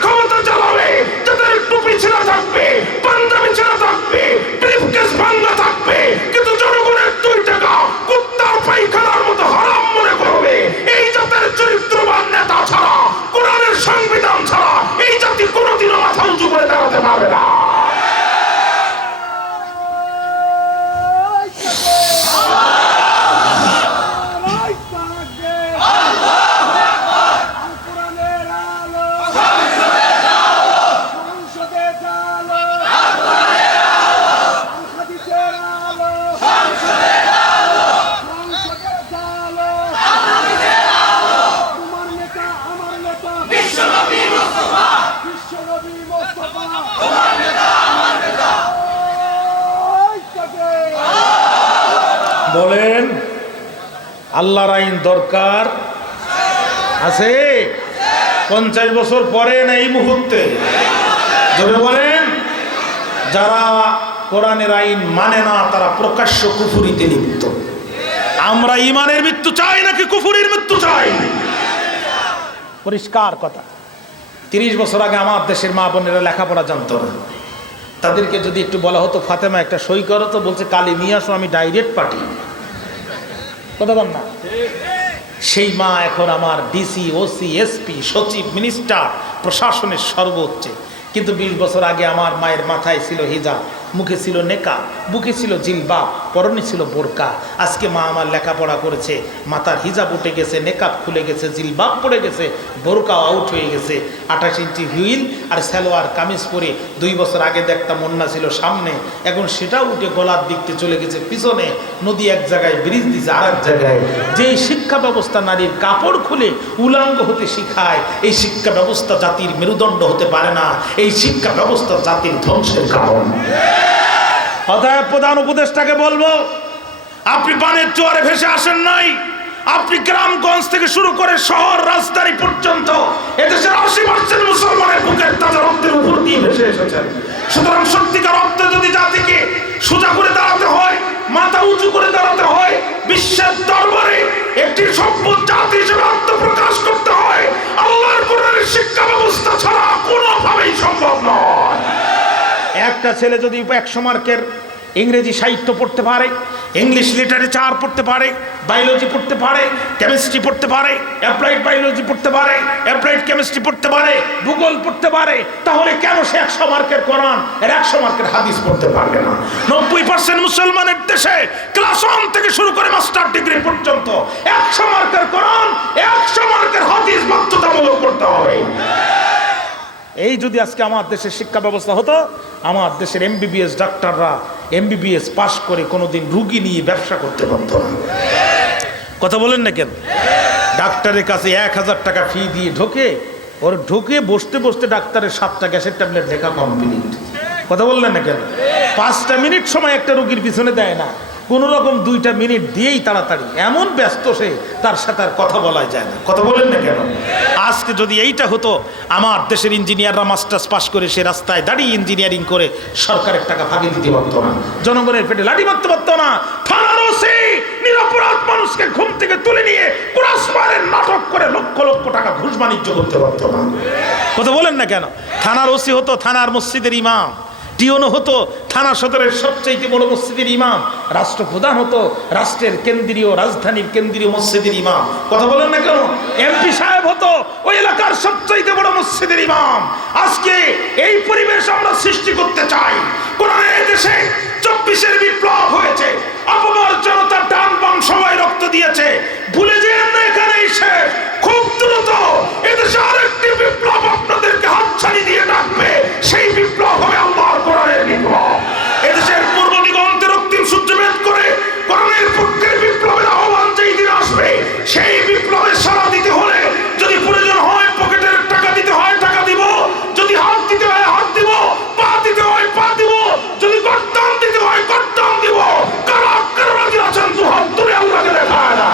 আল্লাহর আইন দরকার আছে 50 বছর পরে না এই মুহূর্তে? জোরে বলেন। যারা কোরআনের আইন মানে না তারা প্রকাশ্য কুফরিতে লিপ্ত। আমরা ইমানের মৃত্যু চাই নাকি কুফরির মৃত্যু চাই? পরিষ্কার কথা। 30 বছর আগে আমার দেশের মা বোনেরা লেখাপড়া জানতো না। তাদেরকে যদি একটু বলা হতো ফাতেমা একটা সই করো, তো বলছে কালি নিয়ে আসো, আমি ডাইরেক্ট পাঠিয়ে। কথা বল না? সেই মা এখন আমার ডিসি, ওসি, এসপি, সচিব, মিনিস্টার, প্রশাসনের সর্বোচ্চে। কিন্তু 20 বছর আগে আমার মায়ের মাথায় ছিল হিজাব, মুখে ছিল নেকাব, বুকে ছিল জিলবাব, পরনে ছিল বোরকা। আজকে মা আমার লেখাপড়া করেছে, মাথার হিজাব উঠে গেছে, নেকাব খুলে গেছে, জিলবাব পড়ে গেছে, বোরকা আউট হয়ে গেছে। 28 ইঞ্চি হুইল আর সালোয়ার কামিজ পরে 2 বছর আগে দেখতাম অন্যা ছিল সামনে, এখন সেটাও উঠে গলার দিকতে চলে গেছে পিছনে। নদী এক জায়গায়, ব্রিজ দিছে আর এক জায়গায়। যেই শিক্ষা ব্যবস্থা নারীর কাপড় খুলে উলাঙ্গ হতে শিখায়, এই শিক্ষা ব্যবস্থা জাতির মেরুদণ্ড হতে পারে না। এই শিক্ষা ব্যবস্থা জাতির ধ্বংসের কারণ। অতএব প্রধান উপদেষ্টাকে বলবো, আপনি বানের জোয়ারে ভেসে আসেন নাই, আপনি গ্রামগঞ্জ থেকে শুরু করে শহর রাজধানী পর্যন্ত এদেশের 80% মুসলমানের বুকের তাজা রক্তের উপর দিয়ে ভেসে এসেছেন। সুতরাং সত্যিকার অর্থে যদি জাতিকে সোজা করে দাঁড়াতে হয়, মাথা উঁচু করে দাঁড়াতে হয়, বিশ্বের দরবারে একটি সভ্য জাতি হিসেবে আত্মপ্রকাশ করতে হয়, আল্লাহর কোরআনের শিক্ষা ব্যবস্থা ছাড়া কোনোভাবেই সম্ভব নয়। একটা ছেলে যদি 100 মার্কের ইংরেজি সাহিত্য পড়তে পারে, ইংলিশ লিটারেচার পড়তে পারে, বায়োলজি পড়তে পারে, কেমিস্ট্রি পড়তে পারে, অ্যাপ্লাইড বায়োলজি পড়তে পারে, অ্যাপ্লাইড কেমিস্ট্রি পড়তে পারে, ভূগোল পড়তে পারে, তাহলে কেন সে 100 মার্কের কোরআন আর 100 মার্কের হাদিস পড়তে পারবে না? 90% মুসলমানের দেশে ক্লাস 1 থেকে শুরু করে মাস্টার ডিগ্রি পর্যন্ত 100 মার্কের কোরআন, 100 মার্কের হাদিস বাধ্যতামূলক করতে হবে। এই যদি আজকে আমার দেশের শিক্ষা ব্যবস্থা হতো, আমার দেশের MBBS ডাক্তাররা MBBS পাশ করে কোনোদিন রুগী নিয়ে ব্যবসা করতে পারত না। কথা বলেন না কেন? ডাক্তারের কাছে 1000 টাকা ফি দিয়ে ঢোকে বসতে বসতে ডাক্তারের 7টা গ্যাসের ট্যাবলেট লেখা কমপ্লিট। কথা বললেন না কেন? 5টা মিনিট সময় একটা রুগীর পিছনে দেয় না, কোনো রকম 2টা মিনিট দিয়েই তাড়াতাড়ি, এমন ব্যস্ত সে, তার সাথে আর কথা বলা যায় না। কথা বলেন না কেন? আজকে যদি এইটা হতো, আমার দেশের ইঞ্জিনিয়াররা মাস্টার্স পাস করে সে রাস্তায় দাঁড়িয়ে ইঞ্জিনিয়ারিং করে সরকারের টাকা ভাগে দিতে পারতো না, জনগণের পেটে লাঠি মারতে পারতো না, থানার ওসি নিরপরাধ মানুষকে ঘুম থেকে তুলে নিয়ে কুরাসমারের নাটক করে লক্ষ লক্ষ টাকা ঘুষ বাণিজ্য করতে পারতো না। কথা বলেন না কেন? থানার ওসি হতো থানার মসজিদের ইমাম, টিওনো হতো থানা সদরের সবচেয়ে বড় মসজিদের ইমাম, রাষ্ট্রপ্রধান হতো রাষ্ট্রের কেন্দ্রীয় রাজধানীর কেন্দ্রীয় মসজিদের ইমাম। কথা বলেন না কেন? এমপি সাহেব হতো ওই এলাকার সবচেয়ে বড় মসজিদের ইমাম। আজকে এই পরিবেশ আমরা সৃষ্টি করতে চাই। কোরআনের দেশে 24-এর বিপ্লব হয়েছে, অপমর জনতা ডান বাম সবাই রক্ত দিয়েছে, ভুলে যেন না এখানেই শেষ। খুব দ্রুত এদেশে আরেকটি বিপ্লব আপনাদেরকে হাতছানি দিয়ে ডাকবে, সেই বিপ্লব হবে আল্লাহর কোরআনের বিপ্লব। এদেশের পূর্ব দিগন্তে রক্তিম সূর্যভেদ করে কোরআনের পক্ষের বিপ্লবের আহ্বান যেই দিন আসবে, সেই বিপ্লবের সাড়া দিতে হলে যদি প্রয়োজন হয় পকেটের টাকা দিতে হয় টাকা দিব, যদি হাত দিতে হয় হাত দিব, পা দিতে হয় পা দিব, যদি গর্দান দিতে হয় গর্দান দিব। কারা রাজি আছেন? 2 হাত তুলে আল্লাহকে দেখায় না।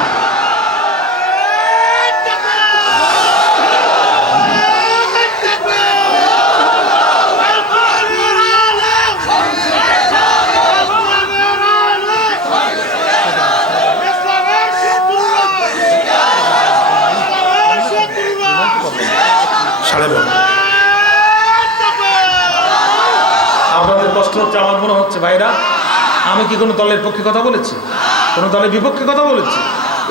আপনাদের কষ্ট হচ্ছে, আমার মনে হচ্ছে ভাইরা, আমি কি কোনো দলের পক্ষে কথা বলেছি? কোনো দলের বিপক্ষে কথা বলেছি?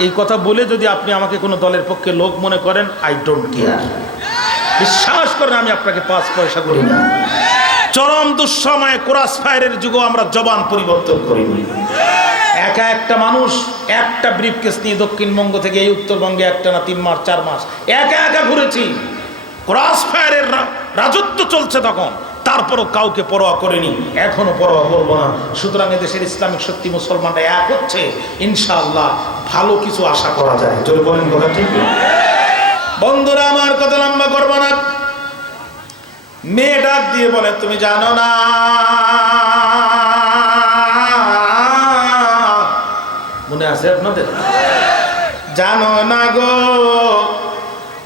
এই কথা বলে যদি আপনি আমাকে কোনো দলের পক্ষে লোক মনে করেন, আই ডোন্ট কেয়ার। বিশ্বাস করেন আমি আপনাকে 5 পয়সা করি না। চরম দুঃসময়ে ক্রস ফায়ারের যুগে আমরা জবান পরিবর্তন করিনি। একা একটা মানুষ একটা ব্রিফকেস নিয়ে দক্ষিণবঙ্গ থেকে এই উত্তরবঙ্গে একটা না 3 মাস 4 মাস একা একা ঘুরেছি। ক্রস ফায়ারের রাজত্ব চলছে তখন, তারপরও কাউকে পরোয়া করেনি, এখনো পরোয়া করবো না। সুতরাং এদেশের ইসলামিক শক্তি মুসলমানরা এক হচ্ছে, ইনশাআল্লাহ ভালো কিছু আশা করা যায়। যদি বলেন কথা ঠিক। বন্ধুরা আমার কথা লম্বা করবো না। মেয়ে ডাক দিয়ে বলে, তুমি জানো না মনে আছে আপনাদের জানো না গো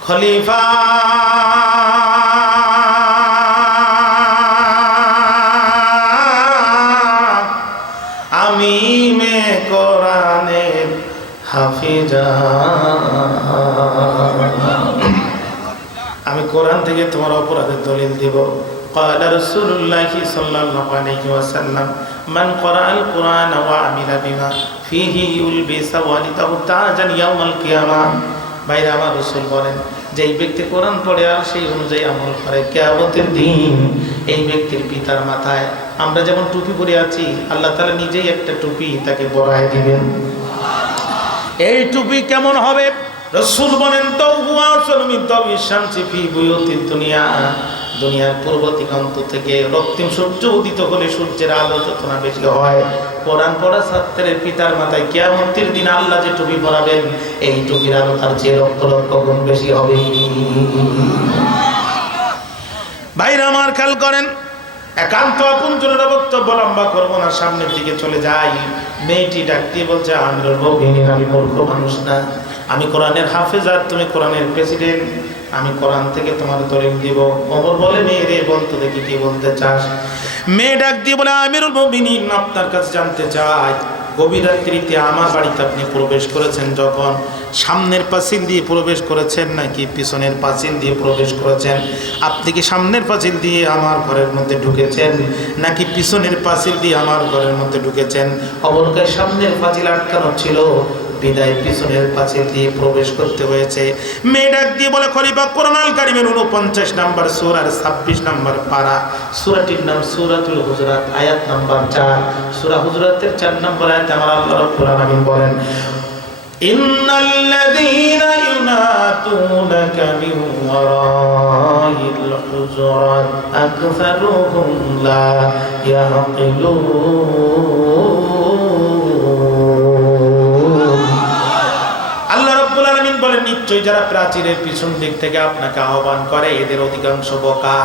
খলিফা, আমি মে কোরআনের হাফিজা, আমি কোরআন থেকে তোমার অপরাধের দলিল দিব। قال رسول الله صلى الله عليه وسلم من قرأ القرآن وعمل بما فيه يلبس والده تاجا يوم القيامة। ভাইরা আমার রাসূল বলেন যে এই ব্যক্তি কোরআন পড়ে আর সেই অনুযায়ী আমল করে, কিয়ামতের দিন এই ব্যক্তির পিতার মাথায় আমরা যেমন টুপি পরে আছি, আল্লাহ তাআলা নিজেই একটা টুপি তাকে পরায় দিবেন। এই টুপি কেমন হবে? রাসূল বলেন তাওহুয়া সালমি তাওই শামসি ফি বুয়ুতিদ দুনিয়া, দুনিয়ার পূর্ব দিগন্ত থেকে রক্তিম সূর্য উদিত হলে সূর্যের আলো যতনা বেশি হয়, কোরআন পড়া ছাত্রের পিতার মাথায় কিয়ামতের দিন আল্লাহ যে টুপি পরাবেন এই টুপির আলো তার চেয়ে লক্ষ লক্ষ গুণ বেশি হবে। ভাইরা আমার খেয়াল করেন, একান্ত আপনজনের বক্তব্য লম্বা করবো না, সামনের দিকে চলে যাই। মেয়েটি ডাক দিয়ে বলছে আমিরুল মুমিনিন, আমি মূর্খ মানুষ না, আমি কোরআনের হাফেজ আর তুমি কোরআনের প্রেসিডেন্ট, আমি কোরআন থেকে তোমার দলিল দিব। ওমর বলে মেয়ে রে বলতো দেখি কি বলতে চাস। মেয়ে ডাক দিয়ে বলে আমিরুল মুমিনিন, আপনার কাছে জানতে চাই গভীর রাত্রিতে আমার বাড়িতে আপনি প্রবেশ করেছেন যখন, সামনের পাঁচিল দিয়ে প্রবেশ করেছেন নাকি পিছনের পাঁচিল দিয়ে প্রবেশ করেছেন? আপনি কি সামনের পাঁচিল দিয়ে আমার ঘরের মধ্যে ঢুকেছেন নাকি পিছনের পাঁচিল দিয়ে আমার ঘরের মধ্যে ঢুকেছেন? অবলকায় সামনের পাঁচিল আটকানো ছিল, বিদায় পিছনের পাঁচিল দিয়ে প্রবেশ করতে হয়েছে। মেয়ে ডাক দিয়ে বলে খলিফা, কোরআনুল কারীমের 49 নম্বর সূরার 26 নম্বর পারা, সূরাটির নাম সূরাতুল হুজুরাত, আয়াত নাম্বার 4। সূরা হুজুরাতের 4 নম্বর আয়াতে আমার আল্লাহ রাব্বুল আলামিন বলেন ইন্নাল্লাযীনা ইউনাতুনাকা মিন ওয়ারাইল হুজুরাত আকসারুহুম লা ইয়াকিলুন। বলেন নিশ্চয়ই যারা প্রাচীরের পিছন দিক থেকে আপনাকে আহ্বান করে এদের অধিকাংশ বোকা।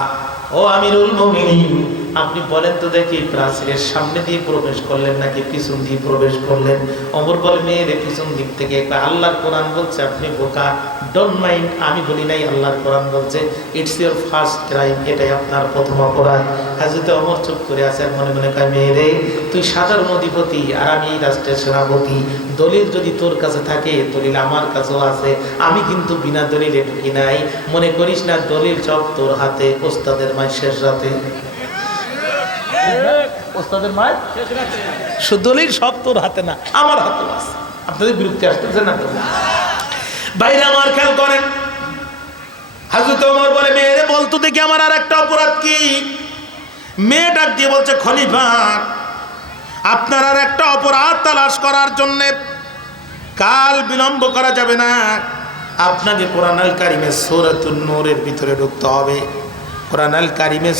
ও আমিরুল মুমিনিন, আপনি বলেন তো দেখি প্রাচীরের সামনে দিয়ে প্রবেশ করলেন নাকি পিছন দিয়ে প্রবেশ করলেন? ওমর বলে মেয়ের পিছন দিক থেকে। আল্লাহর কোরআন বলছে আপনি বোকা, ডোন্ট মাইন্ড, আমি বলি নাই, আল্লাহর কোরআন বলছে ইটস ইউর ফার্স্ট ক্রাইম, এটাই আপনার প্রথম অপরাধ। হযরত ওমর চুপ করে আছে, মনে মনে কয় মেয়েরে তুই সাধারণ অধিপতি আর আমি এই রাষ্ট্রের সেনাপতি, দলিল যদি তোর কাছে থাকে দলিল আমার কাছেও আছে, আমি কিন্তু বিনা দলিলে ঢুকি নাই, মনে করিস না দলিল সব তোর হাতে, ওস্তাদের মায়ের শেষ রাতে, ওস্তাদের মায়ের দলিল সব তোর হাতে না, আমার হাতে আছে। আপনাদের বিরক্তি আসতেছে না? বাইরে আমার খেয়াল করেন, হযরত ওমর বলে মেয়েরে বলতো দেখি আমার আর একটা অপরাধ কি? মেয়ে ডাক দিয়ে বলছে খলিফা, আপনার আর একটা অপরাধ তালাশ করার জন্য কাল বিলম্ব করা যাবে না, আপনাকে কোরআনুল কারীমের সূরাতুন নূরের ভিতরে ঢুকতে হবে। কোরআনুল কারীমের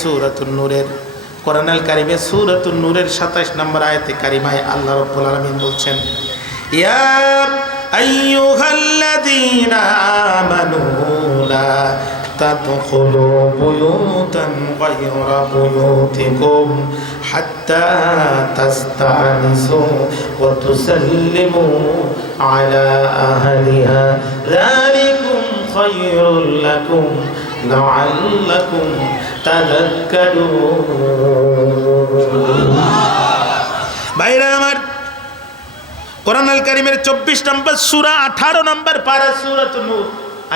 সূরাতুন নূরের 27 নম্বর আয়াতে কারিমায় আল্লাহ রাব্বুল আলামিন বলছেন ইয়া আইয়ুহাল্লাযীনা আমানু লা তাদখুলু বুয়ুতান গায়রা বুয়ুতিকুম হাত্তা তাস্তানিসু ওয়া তুসাল্লিমু আলা আহলিহা যালিকুম খায়রুল লাকুম লাআল্লাকুম তাযাক্কারুন। ভাইরা আমার, কোরআনুল কারীমের 24 নম্বর সূরা 18 নম্বর পারা সূরাতুন নূর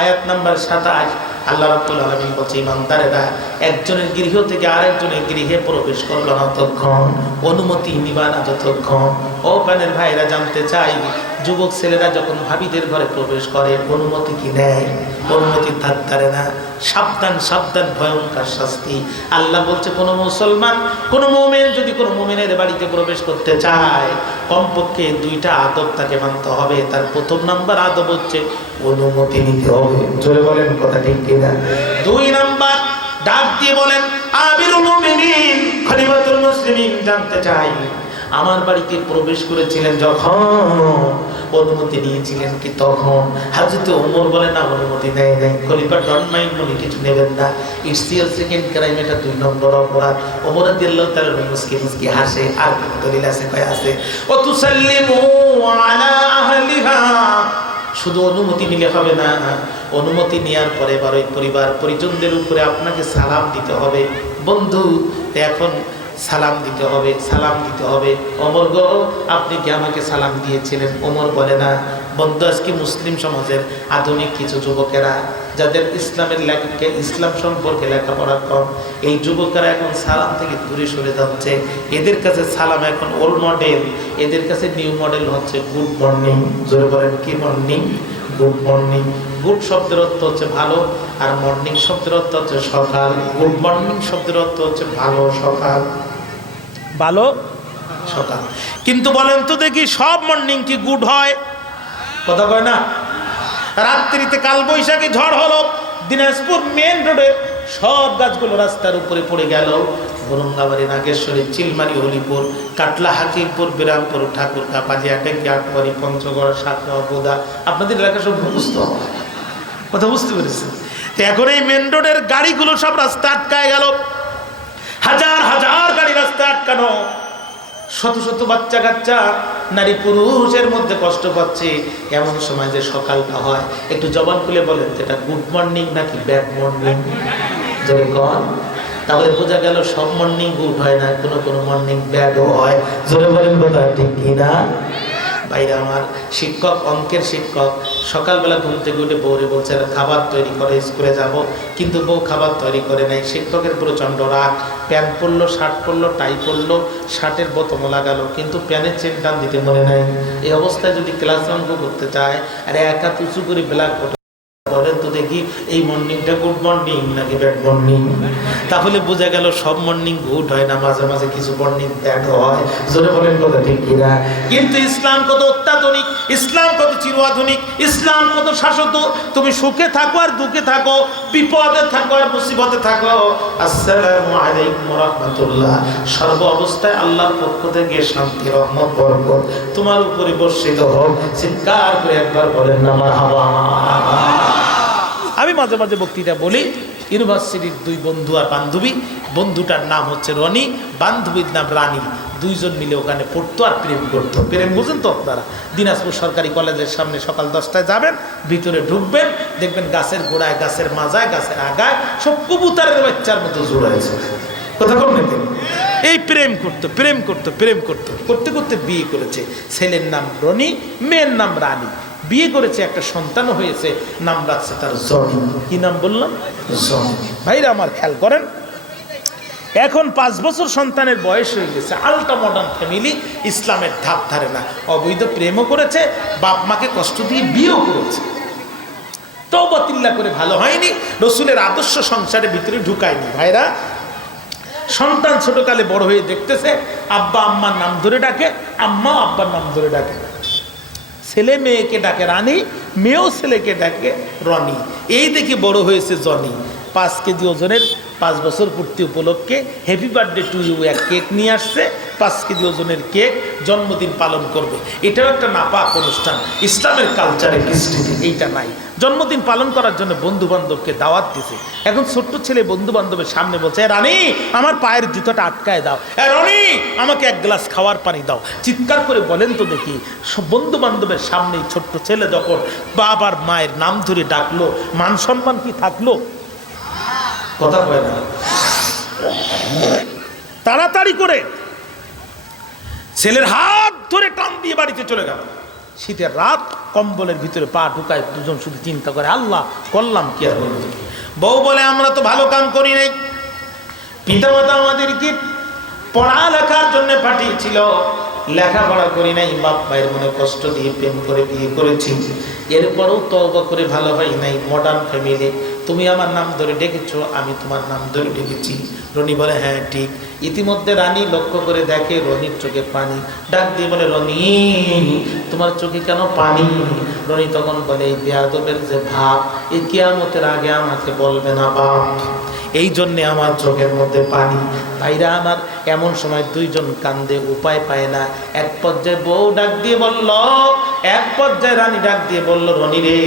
আয়াত নাম্বার 27 আল্লাহ রাব্বুল আলামিন বলেন ইমানদারেরা একজনের গৃহ থেকে আরেকজনের গৃহে প্রবেশ করলো না ততক্ষণ, অনুমতি নিবা না যতক্ষণ। ও প্রাণের ভাইরা জানতে চাই, যুবক ছেলেরা যখন ভাবিদের ঘরে প্রবেশ করে অনুমতি কি নেয়? অনুমতি থাকতে না। সাবধান সাবধান, ভয়ঙ্কর শাস্তি। আল্লাহ বলছে কোন মুসলমান, কোন মুমিন যদি কোন মুমিনের বাড়িতে প্রবেশ করতে চায় কমপক্ষে 2টা আদব তাকে মানতে হবে। তার প্রথম নাম্বার আদব হচ্ছে অনুমতি নিতে হবে। জোরে বলেন কথা ঠিক কিনা? 2 নাম্বার ডাক দিয়ে বলেন আমিরুল মুমিনিন খলিফাতুল মুসলিমিন, জানতে চাই আমার বাড়িতে প্রবেশ করেছিলেন যখন অনুমতি নিয়েছিলেন কি তখন? হযরত ওমর বলে না, অনুমতি নেয় নাই। খলিফা ডন্ট মাইন্ড, উনি কিছু নেবেন না, ইটস ইওর সেকেন্ড ক্রাইম, এটা 2 নম্বর অপরাধ। ওমর রাদিয়াল্লাহু তাআলা মুস্কি মুস্কি হাসে। আর কোন দলিল আছে? কয় আছে। ও তুসাল্লিমু আলা আহলিহা, শুধু অনুমতি নিলে হবে না, অনুমতি নেওয়ার পরে এবার ওই পরিবার পরিজনদের উপরে আপনাকে সালাম দিতে হবে। বন্ধু এখন সালাম দিতে হবে, সালাম দিতে হবে। ওমর গো, আপনি কি আমাকে সালাম দিয়েছিলেন? ওমর বলে না। বন্ধু, আজকে মুসলিম সমাজের আধুনিক কিছু যুবকেরা যাদের ইসলাম সম্পর্কে লেখাপড়া কম, এই যুবকেরা এখন সালাম থেকে দূরে সরে যাচ্ছে। এদের কাছে সালাম এখন ওল্ড মডেল, এদের কাছে নিউ মডেল হচ্ছে গুড মর্নিং। জোরে বলেন, কি মর্নিং? Good morning. গুড শব্দের অর্থ হচ্ছে ভালো, আর মর্নিং শব্দের অর্থ হচ্ছে সকাল। গুড মর্নিং শব্দের অর্থ হচ্ছে ভালো সকাল, ভালো সকাল। কিন্তু বলেন তো দেখি, সব মর্নিং কি গুড হয়? কথা কয় না। রাত্রিতে কালবৈশাখী ঝড় হলো, দিনাজপুর মেন রোডে সব গাছগুলো রাস্তার উপরে পড়ে গেল। বরঙ্গাবাড়ি, নাগেশ্বরী, চিলমারি, হলিপুর, কাটলা, হাকিমপুর, বিরামপুর, ঠাকুর, কাপাজিয়া, টেঙ্গি, আটবাড়ি, পঞ্চগড়, সাতগাঁও, বোদা। আপনাদের এলাকা সব মুখস্থ, কথা বুঝতে পেরেছেন? তো এখন এই মেন রোডের গাড়িগুলো সব রাস্তা আটকায় গেল, হাজার হাজার গাড়ি রাস্তা আটকানো, শত শত বাচ্চা কাচ্চা, নারী পুরুষের মধ্যে কষ্ট পাচ্ছে। এমন সময় যে সকালটা হয়, একটু জবান খুলে বলেন তো, এটা গুড মর্নিং নাকি ব্যাড মর্নিং? জোরে কন। তাহলে বোঝা গেল সব মর্নিং গুড হয় না, কোনো কোনো মর্নিং ব্যাডও হয়। জোরে বলেন কথা ঠিক কিনা? ভাইরা আমার, শিক্ষক, অঙ্কের শিক্ষক, সকালবেলা ঘুম থেকে উঠে বউরে বলছে খাবার তৈরি করে স্কুলে যাব, কিন্তু বউ খাবার তৈরি করে নাই। শিক্ষকের প্রচণ্ড রাগ, প্যান্ট পরলো, শার্ট পরলো, টাই পরলো, শার্টের বোতামও লাগালো, কিন্তু প্যানের চেন টান দিতে মনে নাই। এই অবস্থায় যদি ক্লাস অঙ্ক করতে চায়, আর একা উঁচু করে ব্ল্যাক বোর্ড বলেন তো দেখি, এই মর্নিংটা গুড মর্নিং নাকি ব্যাড মর্নিং? তাহলে বোঝা গেল সব মর্নিং গুড হয় না, মাঝে মাঝে কিছু মর্নিং ব্যাড হয়। জোরে বলেন কথা ঠিক কিনা? কিন্তু ইসলাম কত অত্যাধুনিক, ইসলাম কত চিরাধুনিক, ইসলাম কত শাশ্বত। তুমি সুখে থাকো আর দুঃখে থাকো, বিপদে থাকো আর মুসিবতে থাকো, আসসালামু আলাইকুম ওয়া রাহমাতুল্লাহ, সর্ব অবস্থায় আল্লাহর পক্ষ থেকে শান্তি, রহমত, বরকত তোমার উপরে বর্ষিত হোক। চিৎকার করে একবার বলেন না মারহাবা। আমি মাঝে মাঝে বক্তৃতা বলি, ইউনিভার্সিটির দুই বন্ধু আর বান্ধবী, বন্ধুটার নাম হচ্ছে রনি, বান্ধবীর নাম রানী। দুইজন মিলে ওখানে পড়তো আর প্রেম করতো। প্রেম বুঝেন তো আপনারা? দিনাজপুর সরকারি কলেজের সামনে সকাল 10টায় যাবেন, ভিতরে ঢুকবেন, দেখবেন গাছের গোড়ায়, গাছের মাজায়, গাছের আগায় সব কবুতরের বাচ্চার মতো জোড়াইছে। কথা বলবেন? এই প্রেম করতো, প্রেম করতো, প্রেম করতো, করতে করতে বিয়ে করেছে। ছেলের নাম রনি, মেয়ের নাম রানী। বিয়ে করেছে, একটা সন্তানও হয়েছে, নাম রাখছে তার জনি। কি নাম বললাম? জনি। ভাইরা আমার খেয়াল করেন, এখন 5 বছর সন্তানের বয়স হয়ে গেছে, আলট্রা মডার্ন ফ্যামিলি, ইসলামের ধাপ ধারে না, অবৈধ প্রেমও করেছে, বাপ মাকে কষ্ট দিয়ে বিয়েও করেছে, তওবা তিল্লা করে ভালো হয়নি, রসুলের আদর্শ সংসারের ভিতরে ঢুকায়নি। ভাইরা, সন্তান ছোটকালে বড় হয়ে দেখতেছে আব্বা আম্মার নাম ধরে ডাকে, আম্মা আব্বার নাম ধরে ডাকে, ছেলে মেয়েকে ডাকে রানী, মেয়েও ছেলেকে ডাকে রনি। এই দেখে বড় হয়েছে জনি। 5 কেজি ওজনের 5 বছর পূর্তি উপলক্ষে হ্যাপি বার্থডে টু ইউ এক কেক নিয়ে আসছে। 5 কেজি ওজনের কেক, জন্মদিন পালন করবে। এটাও একটা নাপাক অনুষ্ঠান, ইসলামের কালচারে কৃষ্টিতে এইটা নাই। জন্মদিন পালন করার জন্য বন্ধু বান্ধবকে দাওয়াত দিছে। এখন ছোট্ট ছেলে বন্ধু বান্ধবের সামনে বলছে, রানী আমার পায়ের জুতাটা আটকায় দাও, রানী আমাকে 1 গ্লাস খাওয়ার পানি দাও। চিৎকার করে বলেন তো দেখি, সব বন্ধু বান্ধবের সামনে ছোট্ট ছেলে যখন বাবার মায়ের নাম ধরে ডাকলো, মান সম্মান কি থাকলো? কথা কয় না। তাড়াতাড়ি করে ছেলের হাত ধরে টান দিয়ে বাড়িতে চলে গেল। শীতের রাত, কম্বলের ভিতরে পা ঢুকায়, দুজন শুধু চিন্তা করে, আল্লাহ করলাম কি আর বলবো। বউ বলে, আমরা তো ভালো কাম করি নাই, পিতামাতা আমাদেরকে পড়ালেখার জন্য পাঠিয়েছিল, লেখাপড়া করি নাই, বাপ ভাইয়ের মনে কষ্ট দিয়ে প্রেম করে বিয়ে করেছি, এরপরেও তওবা করে ভালো হয় নাই। মডার্ন ফ্যামিলি, তুমি আমার নাম ধরে ডেকেছো, আমি তোমার নাম ধরে ডেকেছি। রনি বলে, হ্যাঁ ঠিক। ইতিমধ্যে রানী লক্ষ্য করে দেখে রনির চোখে পানি, ডাক দিয়ে বলে, রনি তোমার চোখে কেন পানি? রনি তখন বলে, এই বেয়াদবের যে ভাব, এই কিয়ামতের আগে আমাকে বলবে না বাপ, এই জন্যে আমার চোখের মধ্যে পানি। ভাইরা আমার, এমন সময় দুইজন কান্দে, উপায় পায় না। এক পর্যায়ে বউ ডাক দিয়ে বলল, এক পর্যায়ে রানী ডাক দিয়ে বলল, রনি রে,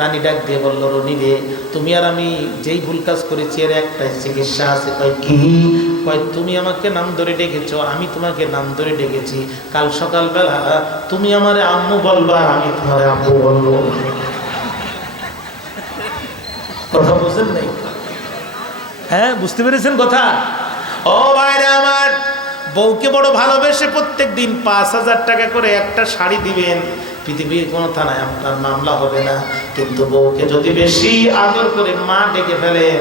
রানী ডাক দিয়ে বলল, রনি রে, তুমি আর আমি যেই ভুল কাজ করেছি এর একটাই চিকিৎসা আছে। কয় কি? কয় তুমি আমাকে নাম ধরে ডেকেছো, আমি তোমাকে নাম ধরে ডেকেছি, কাল সকালবেলা তুমি আমারে আম্মু বলবা, আমি তোমারে আব্বু বলবো। কথা বুঝেন নাই? হ্যাঁ, বুঝতে পেরেছেন কথা? ও ভাইরা আমার, বউকে বড় ভালোবেসে প্রত্যেক দিন 5,000 টাকা করে একটা শাড়ি দিবেন, পৃথিবীর কোনো থানায় আপনার মামলা হবে না। কিন্তু বউকে যদি বেশি আদর করে মা ডেকে ফেলেন,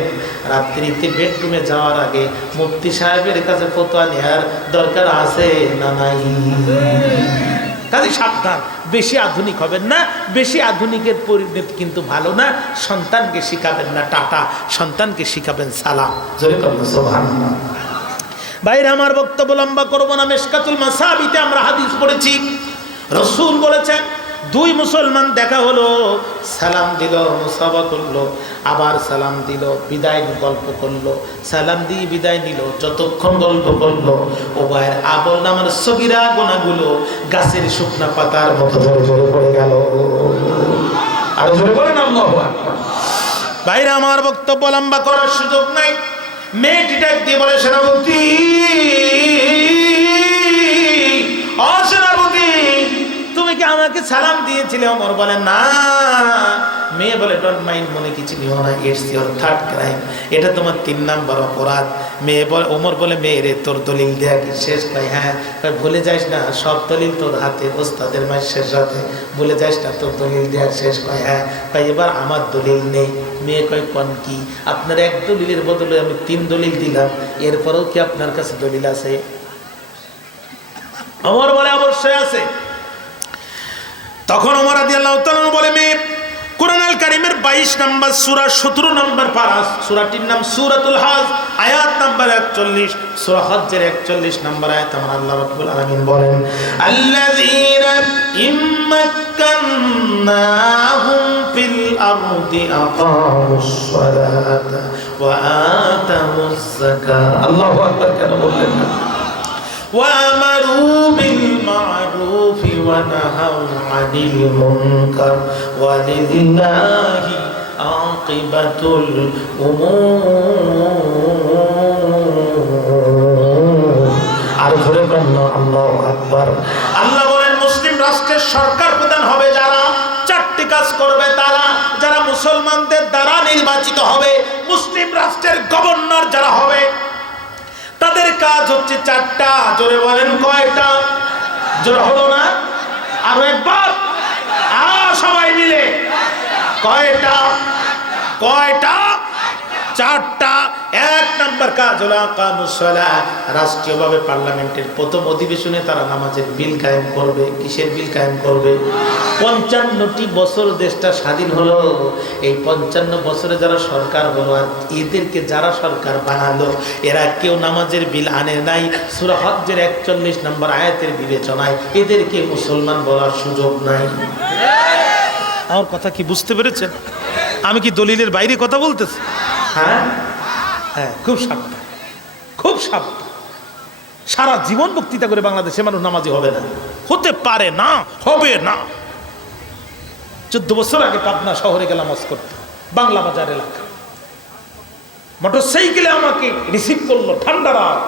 রাত্রিতে বেডরুমে যাওয়ার আগে মুফতি সাহেবের কাছে ফতোয়া নেওয়ার দরকার আছে না নাই? কাজে সাবধান, বেশি আধুনিক হবেন না। বেশি আধুনিকের পরিণতি কিন্তু ভালো না। সন্তানকে শিখাবেন না টাটা, সন্তানকে শিখাবেন সালাম। জোরে বলুন সুবহানাল্লাহ। বাইরে আমার বক্তব্য লম্বা করবো না। মিশকাতুল মাসাবিতে আমরা হাদিস পড়েছি, রাসূল বলেছেন, দুই মুসলমান দেখা হলো, সালাম দিল, মুসাফা করলো, আবার সালাম দিল, বিদায় গল্প করলো, সালাম দিয়ে বিদায় নিল, যতক্ষণ গল্প করলো উভয়ের আমল নামার সগীরা গুনাহগুলো গাছের শুকনা পাতার মতো ঝরে ঝরে পড়ে গেল। আর ঝরে পড়ে না। আল্লাহু আকবার। বাইরে আমার বক্তব্য লম্বা করার সুযোগ নাই। মেয়েটি ডাক দিয়ে বলে, সেনাপতি, ও সেনাপতি, তুমি কি আমাকে সালাম দিয়েছিলে? ওমর বলে, না। মেয়ে বলে, ডোন্ট মাইন্ড, মনে কিছু নিও না, ইটস ইওর থার্ড ক্রাইম, এটা তোমার 3 নাম্বার অপরাধ। মেয়ে বলে, ওমর বলে, মেয়ে রে, তোর দলিল দেয়া কি শেষ? ভাই হ্যাঁ। ভুলে যাস না, সব দলিল তোর হাতে, ওস্তাদের মাসের সাথে, ভুলে যাস না, তোর দলিল দেওয়া শেষ। কয় হ্যাঁ। এবার আমার দলিল নেই। মেয়ে কয়, কোন কি? আপনার এক দলিলের বদলে আমি 3 দলিল দিলাম, এরপরেও কি আপনার কাছে দলিল আছে? ওমর বলে, অবশ্যই আছে। তখন ওমর রাদিয়াল্লাহু তাআলা বলে, মেয়ে, কুরআন আল কারীমের 22 নম্বর সূরা 17 নম্বর পারা, সূরাটির নাম সূরাতুল হজ, আয়াত নাম্বার 41, সূরা হজ্জের 41 নম্বর আয়াত আমার আল্লাহ রাব্বুল আলামিন বলেন, আল্লাযীনা ইম্মাক্কান্নাহুম ফিল আরদি আকামুস সালাতা ওয়া আতামুস যাকাত। আল্লাহু আকবার। কেন বললেন না? وَأَمَرُوا بِالْمَعْرُوفِ وَنَهَوْا عَنِ الْمُنكَرِ وَلِلَّهِ عَاقِبَةُ الْأُمُورِ। আর জোরে বলুন আল্লাহু আকবার। আল্লাহ বলেন, মুসলিম রাষ্ট্রের সরকার প্রধান হবে যারা, 4টি কাজ করবে তারা, যারা মুসলমানদের দ্বারা নির্বাচিত হবে। মুসলিম রাষ্ট্রের গভর্নর যারা হবে, তাদের কাজ হচ্ছে 4টা। জোরে বলেন, কয়টা? জোরে হলো না? আরো একবার, সবাই মিলে, কয়টা? কয়টা? 4টা। 1 নম্বর কাজ হলো আকামুস সালাহ। রাষ্ট্রীয়ভাবে পার্লামেন্টের প্রথম অধিবেশনে তারা নামাজের বিল কায়েম করবে। কিসের বিল কায়েম করবে? 55টি বছর দেশটা স্বাধীন হলো, এই 55 বছরে যারা সরকার হলো, আর এদেরকে যারা সরকার বানালো, এরা কেউ নামাজের বিল আনে নাই। সূরা হজ্জের 41 নম্বর আয়াতের বিবেচনায় এদেরকে মুসলমান বলার সুযোগ নাই। আমার কথা কি বুঝতে পেরেছেন? আমি কি দলিলের বাইরে কথা বলতেছি? হ্যাঁ হ্যাঁ, খুব সাবধান, খুব সাবধান। সারা জীবন বক্তৃতা করে বাংলাদেশে মানুষ নামাজি হবে না, হতে পারে না, হবে না। 14 বছর আগে পাবনা শহরে গেলাম নামাজ করতে, বাংলা বাজার এলাকা। মোটর সাইকেলে আমাকে রিসিভ করলো, ঠান্ডা রাত।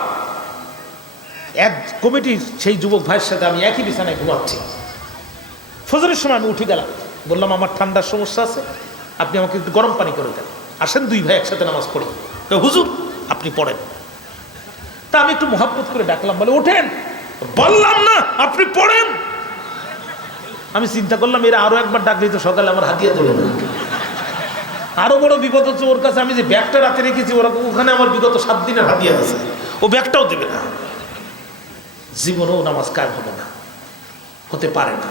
এক কমিটির সেই যুবক ভাইয়ের সাথে আমি একই বিছানায় ঘুমাচ্ছি। ফজরের সময় আমি উঠে গেলাম, বললাম আমার ঠান্ডার সমস্যা আছে, আপনি আমাকে একটু গরম পানি করে দেন, আসেন 2 ভাই একসাথে নামাজ পড়ি। হুজুর আপনি পড়েন। তা আমি একটু মোহাব্বত করে ডাকলাম, বলে ওঠেন। বললাম না, আপনি পড়েন। আমি চিন্তা করলাম, এরা আরো একবার ডাকলে তো সকালে আমার হাতিয়া দেবে না। আরো বড় বিপদ হচ্ছে, ওর কাছে আমি যে ব্যাগটা রাতে রেখেছি, ওরা ওখানে আমার বিগত 7 দিনের হাতিয়া আছে, ও ব্যাগটাও দেবে না। জীবনেও নামাজ কায়েম হবে না, হতে পারে না।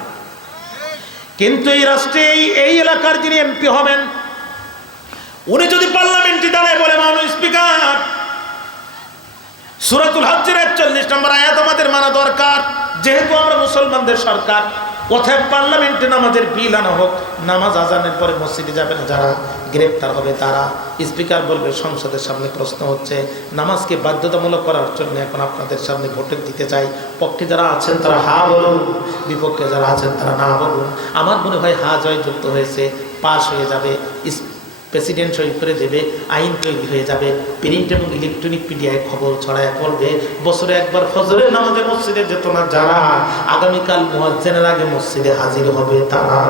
কিন্তু এই রাষ্ট্রে এই এলাকার যিনি এমপি হবেন, উনি যদি পার্লামেন্টে দাঁড়ায় বলে, মাননীয় স্পিকার, সূরাতুল হজ্জের 41 নম্বর আয়াত আমাদের মানা দরকার, যেহেতু আমরা মুসলমানদের সরকার, কোথায় পার্লামেন্টে নামাজের বিল আনা হোক, নামাজ আজানের পরে মসজিদে যাবে না যারা, গ্রেপ্তার হবে তারা। স্পিকার বলবে সংসদের সামনে প্রশ্ন হচ্ছে, নামাজকে বাধ্যতামূলক করার জন্য এখন আপনাদের সামনে ভোটে দিতে চাই, পক্ষে যারা আছেন তারা হা বলুন, বিপক্ষে যারা আছেন তারা না বলুন। আমার মনে হয় হা জয়যুক্ত হয়েছে, পাশ হয়ে যাবে, প্রেসিডেন্ট সই করে দেবে, আইন তৈরি হয়ে যাবে, প্রিন্ট এবং ইলেকট্রনিক মিডিয়ায় খবর ছড়ায় পড়বে। বছরে একবার ফজরের নামাজে মসজিদে যেত না যারা, আগামীকাল মুয়াজ্জিনের আগে মসজিদে হাজির হবে তারা।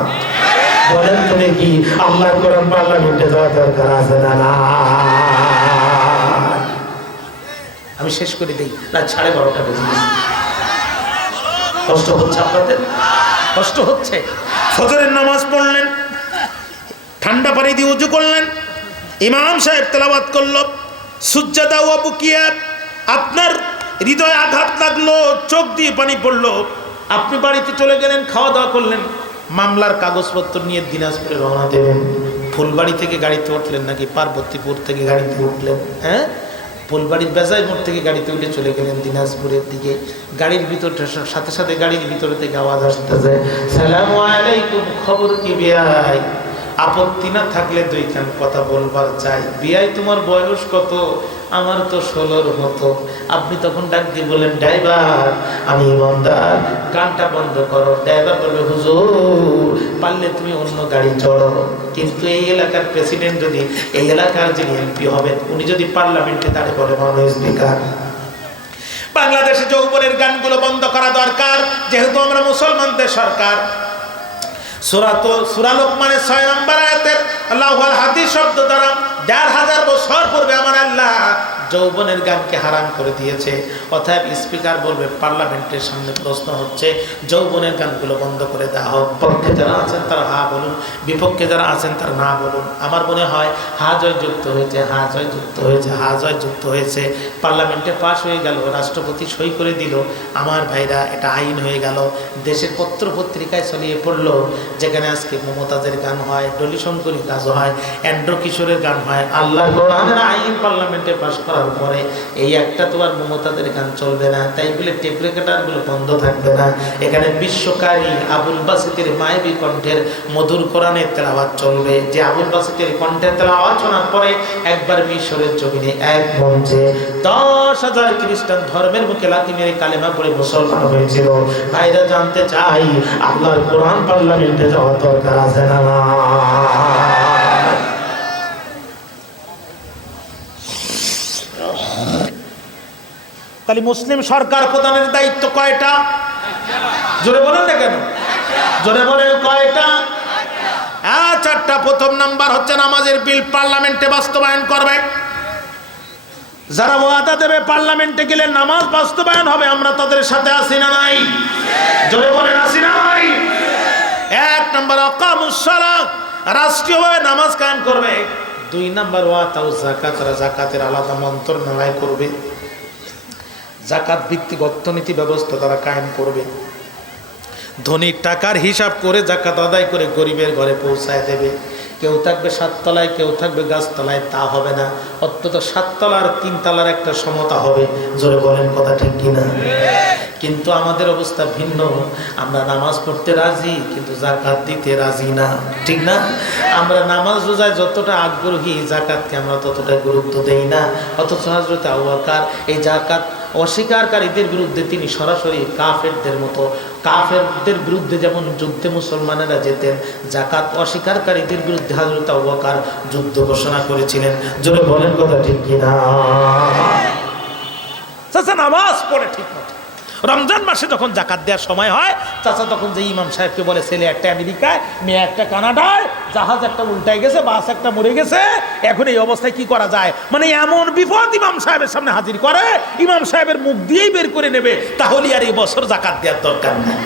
বলেন তুমি কি আল্লাহর কোরআন পার্লামেন্টে যাওয়া দরকার আছে না? আমি শেষ করে দিই, রাত 12:30 বেজে গেছে। কষ্ট হচ্ছে আপনাদের? কষ্ট হচ্ছে? ফজরের নামাজ পড়লেন, ঠান্ডা পানি দিয়ে উজু করলেন, ইমাম সাহেব তেলাওয়াত করলো, সুজ্জাদা ওয়া বুকিয়াত, আপনার হৃদয়ে আঘাত লাগলো, চোখ দিয়ে পানি পড়লো, আপনি বাড়িতে চলে গেলেন, খাওয়া দাওয়া করলেন, মামলার কাগজপত্র নিয়ে দিনাজপুরে রওনা দেবেন। ফুলবাড়ি থেকে গাড়িতে উঠলেন নাকি পার্বতীপুর থেকে গাড়িতে উঠলেন? হ্যাঁ, ফুলবাড়ির বেজাই মোড় থেকে গাড়িতে উঠে চলে গেলেন দিনাজপুরের দিকে। গাড়ির ভিতর সাথে সাথে গাড়ির ভিতরে থেকে আওয়াজ আসতেছে, সালামু আলাইকুম, খবর কি বিয়াই? আপত্তি না থাকলে দুইখান কথা বলবার চাই। বিয়াই তোমার বয়স কত? আমার তো 16-র মতো। আপনি তখন ডাক দিয়ে বলেন, ড্রাইভার আমি ইমানদার, গানটা বন্ধ করো। ড্রাইভার বলবে, হুজুর পারলে তুমি অন্য গাড়ি চড়ো। কিন্তু এই এলাকার প্রেসিডেন্ট যদি, এই এলাকার যিনি এমপি হবেন, উনি যদি পার্লামেন্টে দাঁড়িয়ে বলে, মাননীয় স্পিকার বাংলাদেশে যৌবনের গানগুলো বন্ধ করা দরকার, যেহেতু আমরা মুসলমানদের সরকার। সূরা লোকমানের 6 নম্বর আয়াতের আল্লাহুল হাদিস শব্দ দ্বারা 1000 বছর পূর্বে আমার আল্লাহ যৌবনের গানকে হারাম করে দিয়েছে। অতএব স্পিকার বলবে, পার্লামেন্টের সামনে প্রশ্ন হচ্ছে, যৌবনের গানগুলো বন্ধ করে দেওয়া হোক। পক্ষে যারা আছেন তারা হা বলুন, বিপক্ষে যারা আছেন তারা না বলুন। আমার মনে হয় হা জয় যুক্ত হয়েছে, হা জয় যুক্ত হয়েছে, হা জয় যুক্ত হয়েছে। পার্লামেন্টে পাশ হয়ে গেল, রাষ্ট্রপতি সই করে দিল। আমার ভাইরা, এটা আইন হয়ে গেল। দেশের পত্র পত্রিকায় ছড়িয়ে পড়লো, যেখানে আজকে মমতাজের গান হয়, ডলি শঙ্করী কাজ হয়, এন্ড্র কিশোরের গান হয়। আল্লাহ কোরআনের আইন পার্লামেন্টে পাশ করার পরে এই একটা তো আর মমতাজের গান চলবে না, তাই বলে টেপ রেকর্ডার গুলো বন্ধ থাকবে না। এখানে বিশ্বকারী আবুল বাসিতের মায়াবী কণ্ঠের মধুর কোরআনের তেলাওয়াত চলবে। যে আবুল বাসিতের কণ্ঠের তেলাওয়াত শোনার পরে একবার মিশরের জমিনে এক মঞ্চে 10,000 খ্রিস্টান ধর্মের মুখে লাথি মেরে কালেমা পড়ে মুসলমান হয়েছিল। ভাইরা জানতে চাই, আল্লাহর কোরআন পার্লামেন্টে যাওয়ার দরকার আছে না? তাহলে মুসলিম সরকার প্রধানের দায়িত্ব কয়টা? জোরে বলেন না কেন? জোরে বলেন কয়টা? 4টা। প্রথম নাম্বার হচ্ছে নামাজের বিল পার্লামেন্টে বাস্তবায়ন করবে। যারা ওয়াদা দেবে পার্লামেন্টে গেলে নামাজ বাস্তবায়ন হবে, আমরা তাদের সাথে আছি না নাই? জোরে বলেন আছি না নাই? 1 নাম্বার আকামুস সালাত, রাষ্ট্রীয়ভাবে নামাজ কায়েম করবে। 2 নাম্বার ওয়াতাউ যাকাত, যাকাতের আলাদা মন্ত্রণালয় করবে। জাকাত ভিত্তিক অর্থনীতি ব্যবস্থা তারা কায়েম করবে। ধনীর টাকার হিসাব করে জাকাত আদায় করে গরিবের ঘরে পৌঁছায় দেবে। কেউ থাকবে 7 তলায়, কেউ থাকবে গাছতলায়, তা হবে না। অন্তত 7 তলার 3 তলার একটা সমতা হবে। জোরে বলেন কথা ঠিক কিনা? কিন্তু আমাদের অবস্থা ভিন্ন। আমরা নামাজ পড়তে রাজি, কিন্তু জাকাত দিতে রাজি না, ঠিক না? আমরা নামাজ রোজায় যতটা আগ্রহী, জাকাতকে আমরা ততটা গুরুত্ব দেই না। অথচ হযরত আবু বকর এই জাকাত অস্বীকারীদের বিরুদ্ধে তিনি সরাসরি কাফেরদের মতো, কাফেরদের বিরুদ্ধে যেমন যুদ্ধে মুসলমানেরা যেতেন, জাকাত অস্বীকারীদের বিরুদ্ধে হযরত আবু বকর যুদ্ধ ঘোষণা করেছিলেন। জোরে বলেন কথা ঠিক কিনা? চাচা নামাজ পড়ে ঠিক মতো, রমজান মাসে যখন জাকাত দেওয়ার সময় হয়, চাচা তখন যে ইমাম সাহেবকে বলে, ছেলে একটা আমেরিকায়, মেয়ে একটা কানাডায়, জাহাজ একটা উল্টায় গেছে, বাস একটা মরে গেছে, এখন এই অবস্থায় কি করা যায়? মানে এমন বিপদ ইমাম সাহেবের সামনে হাজির করে, ইমাম সাহেবের মুখ দিয়েই বের করে নেবে, তাহলে আর এই বছর জাকাত দেওয়ার দরকার নেই।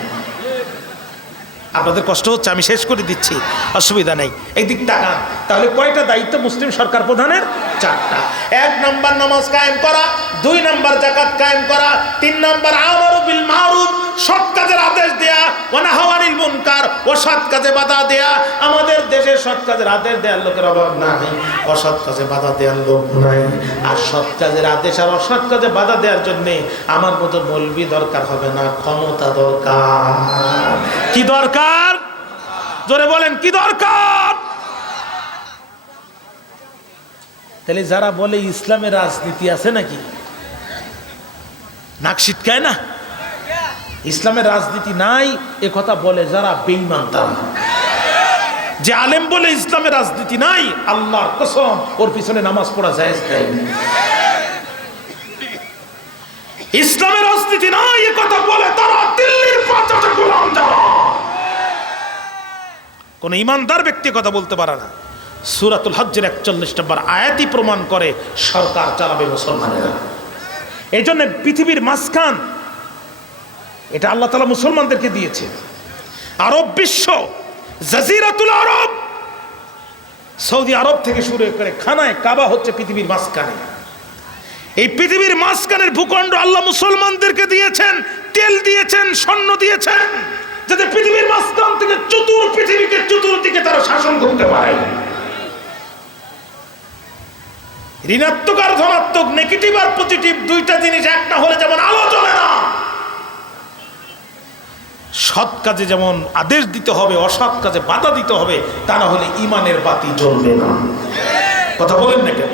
আপনাদের কষ্ট হচ্ছে, আমি শেষ করে দিচ্ছি, অসুবিধা নেই। একদিক তাকান, তাহলে কয়টা দায়িত্ব মুসলিম সরকার প্রধানের? 4টা। 1 নাম্বার নামাজ কায়েম করা, 2 নাম্বার জাকাত কায়েম করা, 3 নাম্বার আমারু বিল মারুফ, সৎ কাজের আদেশ দেয়া, ওয়া নাহাউ আনিল মুনকার, অসৎ কাজে বাধা দেয়া। আমাদের দেশে সৎ কাজের আদেশ দেওয়ার লোকের অভাব নাই, অসৎ কাজে বাধা দেওয়ার লোক নাই। আর সৎ কাজের আদেশ আর অসৎ কাজে বাধা দেওয়ার জন্য আমার মতো মৌলবি দরকার হবে না, ক্ষমতা দরকার। কি দরকার? জোরে বলেন, কি দরকার? তাহলে যারা বলে ইসলামের রাজনীতি আছে নাকি, নাক ছিটকায় না? ইসলামের রাজনীতি নাই এ কথা বলে যারা বেঈমান তারা। যে আলেম বলে ইসলামের রাজনীতি নাই, আল্লাহর কসম ওর পিছনে নামাজ পড়া জায়েজ নাই। ইসলামের রাজনীতি নাই এ কথা বলে তারা দিল্লির পাঁচটা গোলাম যারা। কোন ইমানদার ব্যক্তি কথা বলতে পারে না। সূরাতুল হজ্জের 41 নম্বর আয়াতই প্রমাণ করে সরকার চালাবে মুসলমানেরা। এই জন্য পৃথিবীর মাঝখান এটা আল্লাহ তাআলা মুসলমানদেরকে দিয়েছে। আরব বিশ্ব, জাজিরাতুল আরব, সৌদি আরব থেকে শুরু করে খানায় কাবা হচ্ছে পৃথিবীর মাঝখানে। এই পৃথিবীর মাঝখানের ভূখণ্ড আল্লাহ মুসলমানদেরকে দিয়েছেন, তেল দিয়েছেন, স্বর্ণ দিয়েছেন, যাতে পৃথিবীর মাঝখান থেকে পৃথিবীকে চতুর্দিকে তারা শাসন করতে পারে। ঋণাত্মক আর ধনাত্মক, নেগেটিভ আর পজিটিভ, দুইটা জিনিস একটা হলে যেমন আলো জ্বলে না, সৎ কাজে যেমন আদেশ দিতে হবে, অসৎ কাজে বাধা দিতে হবে, তা না হলে ইমানের বাতি জ্বলবে না। কথা বলেন না কেন?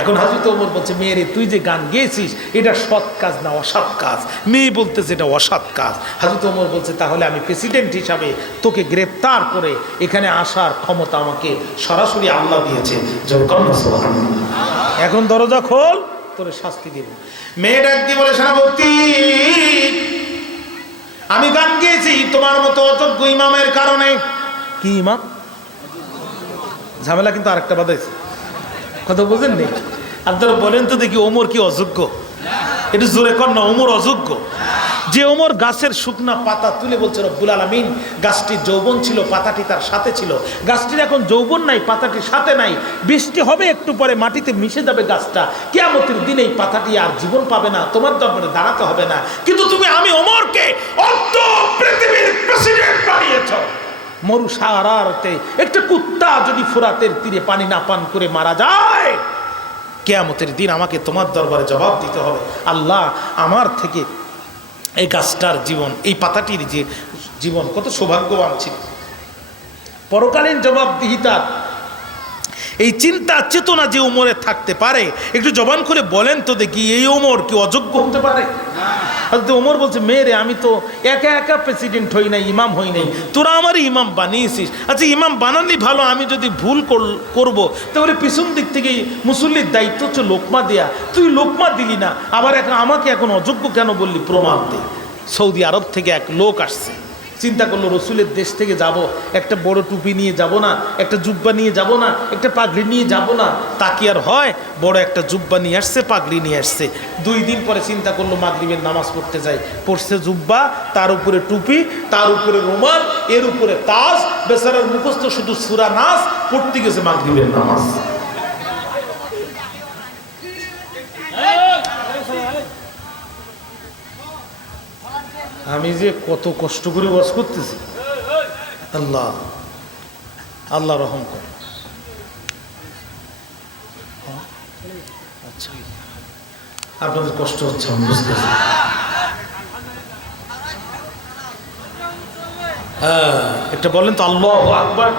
এখন হযরত ওমর বলছে, মেয়েরে তুই যে গান গেয়েছিস এটা সৎ কাজ না অসৎ কাজ? মেয়ে বলতেছে এটা অসৎ কাজ। হযরত ওমর বলছে, তাহলে আমি প্রেসিডেন্ট হিসাবে তোকে গ্রেফতার করে এখানে আসার ক্ষমতা আমাকে সরাসরি আল্লাহ দিয়েছে। এখন দরজা খোল, তোরে শাস্তি দেব। মেয়ে ডাক দিয়ে বলে, সেনাপতি আমি গান গেয়েছি তোমার মতো অযোগ্য ইমামের কারণে। কি ইমাম? ঝামেলা কিন্তু আরেকটা বাধাইছে। কথা বুঝেন নি? আপনারা বলেন তো দেখি, ওমর কি অযোগ্য? এটা জোরে কর না, ওমর অযোগ্য? যে ওমর গাছের শুকনা পাতা তুলে বলছে রব্বুল আলামিন গাছটির যৌবন ছিল, পাতাটি তার সাথে ছিল, গাছটির এখন যৌবন নাই, পাতাটির সাথে নাই, বৃষ্টি হবে একটু পরে মাটিতে মিশে যাবে গাছটা, কিয়ামতের দিনে এই পাতাটি আর জীবন পাবে না, তোমার দরবারে দাঁড়াতে হবে না। কিন্তু তুমি আমি ওমরকে অর্ধ পৃথিবীর প্রেসিডেন্ট বানিয়েছো। মরু সাহারাতে একটা কুত্তা যদি ফুরাতের তীরে পানি না পান করে মারা যায়, কিয়ামতের দিন আমাকে তোমার দরবারে জবাব দিতে হবে, আল্লাহ আমার থেকে এই গাছটার জীবন, এই পাতাটির যে জীবন কত সৌভাগ্যবান ছিল। পরকালীন জবাবদিহিতা এই চিন্তা চেতনা যে ওমরে থাকতে পারে, একটু জবান করে বলেন তো দেখি, এই ওমর কি অযোগ্য হতে পারে? হযরত ওমর বলছে, মেয়েরে আমি তো একা একা প্রেসিডেন্ট হই নাই, ইমাম হই নাই, তোরা আমারই ইমাম বানিয়েছিস। আচ্ছা ইমাম বানালি ভালো, আমি যদি ভুল করব তাহলে পিছন দিক থেকে মুসল্লির দায়িত্ব হচ্ছে লোকমা দেয়া, তুই লোকমা দিলি না, আবার আমাকে এখন অযোগ্য কেন বললি? প্রমাণ দে। সৌদি আরব থেকে এক লোক আসছে, চিন্তা করলো রসুলের দেশ থেকে যাব, একটা বড় টুপি নিয়ে যাব না, একটা জুব্বা নিয়ে যাব না, একটা পাগড়ি নিয়ে যাব না, তা কি আর হয়? বড় একটা জুব্বা নিয়ে আসছে, পাগড়ি নিয়ে আসছে। 2 দিন পরে চিন্তা করলো মাগরিবের নামাজ পড়তে যাই, পড়ছে জুব্বা, তার উপরে টুপি, তার উপরে রুমাল, এর উপরে তাজ, বেচারার মুখস্থ শুধু সূরা নাস, পড়তে গেছে মাগরিবের নামাজ। আমি যে কত কষ্ট করে ওয়াজ করতেছি, আল্লাহ আল্লাহ রহম করে। আচ্ছা আপনাদের কষ্ট হচ্ছে আমি বুঝতেছি। হ্যাঁ একটা বলেন তো আল্লাহু আকবার।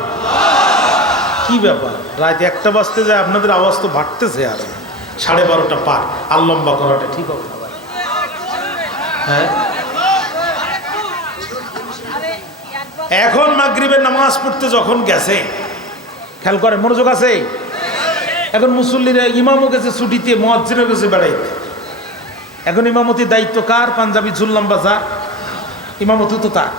কি ব্যাপার, রাত 1টা বাজতে যায় আপনাদের আওয়াজ তো বাড়তেছে, আর 12:30 পার, আর লম্বা করাটা ঠিক হবে না ভাই? হ্যাঁ এখন মাগরিবের নামাজ পড়তে যখন গেছে, খেয়াল করে মনোযোগ আছে, এখন মুসল্লিরা ইমামও গেছে ছুটিতে, মুয়াজ্জিনও গেছে বেড়াইতে, এখন ইমামতির দায়িত্ব কার? পাঞ্জাবি ঝুললাম বাজার, ইমামতি তো তার।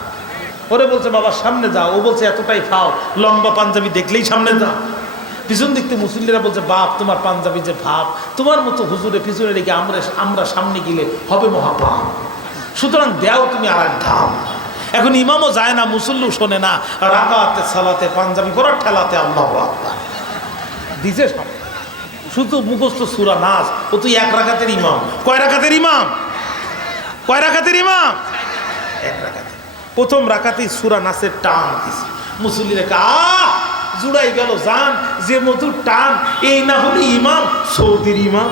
ওরে বলছে বাবা সামনে যাও, ও বলছে এতটাই ফাও, লম্বা পাঞ্জাবি দেখলেই সামনে যাও। পিছন দেখতে মুসল্লিরা বলছে বাপ তোমার পাঞ্জাবি যে ভাব, তোমার মতো হুজুরে পিছনে রেখে আমরা সামনে গেলে হবে মহাপাপ, সুতরাং দেও তুমি আর এক ধাপ। এখন ইমামও যায় না, মুসল্লিও শোনে না, রাকাতে সালাতে পাঞ্জাবি পরার ঠেলাতে আল্লাহু আকবার দিছে সামনে, শুধু মুখস্থ সূরা নাস। ও তুই 1 রাকাতের ইমাম, কয় রাকাতের ইমাম? কয় রাকাতের ইমাম? 1 রাকাতের। প্রথম রাকাতেই সূরা নাসের টান দিছে, মুসল্লিরা জুড়াই গেল জান, যে মধুর টান, এই না হলে ইমাম, সৌদির ইমাম।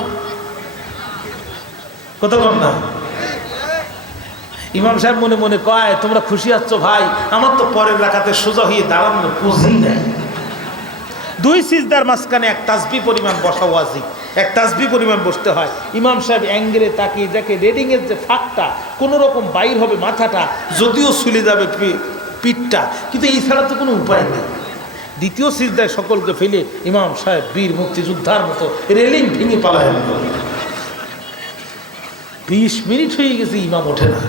কথা বল না। ইমাম সাহেব মনে মনে কয়, তোমরা খুশি আছো ভাই, আমার তো পরের রাকাতে সোজা হয়ে দাঁড়ানো পুঁজি নেই। দুই সিজদার মাঝখানে এক তাসবিহ পরিমাণ বসা ওয়াজিব, এক তাসবিহ পরিমাণ বসতে হয়। ইমাম সাহেব অ্যাঙ্গেলে তাকিয়ে দেখে রেডিংয়ের যে ফাঁকটা কোনো রকম বাইর হবে মাথাটা, যদিও চলে যাবে পিঠটা, কিন্তু এই ছাড়া তো কোনো উপায় নেই। দ্বিতীয় সিজদায় সকলকে ফেলে ইমাম সাহেব বীর মুক্তিযোদ্ধার মতো রেলিং ভেঙে পালায়। 20 মিনিট হয়ে গেছে, ইমাম ওঠে না।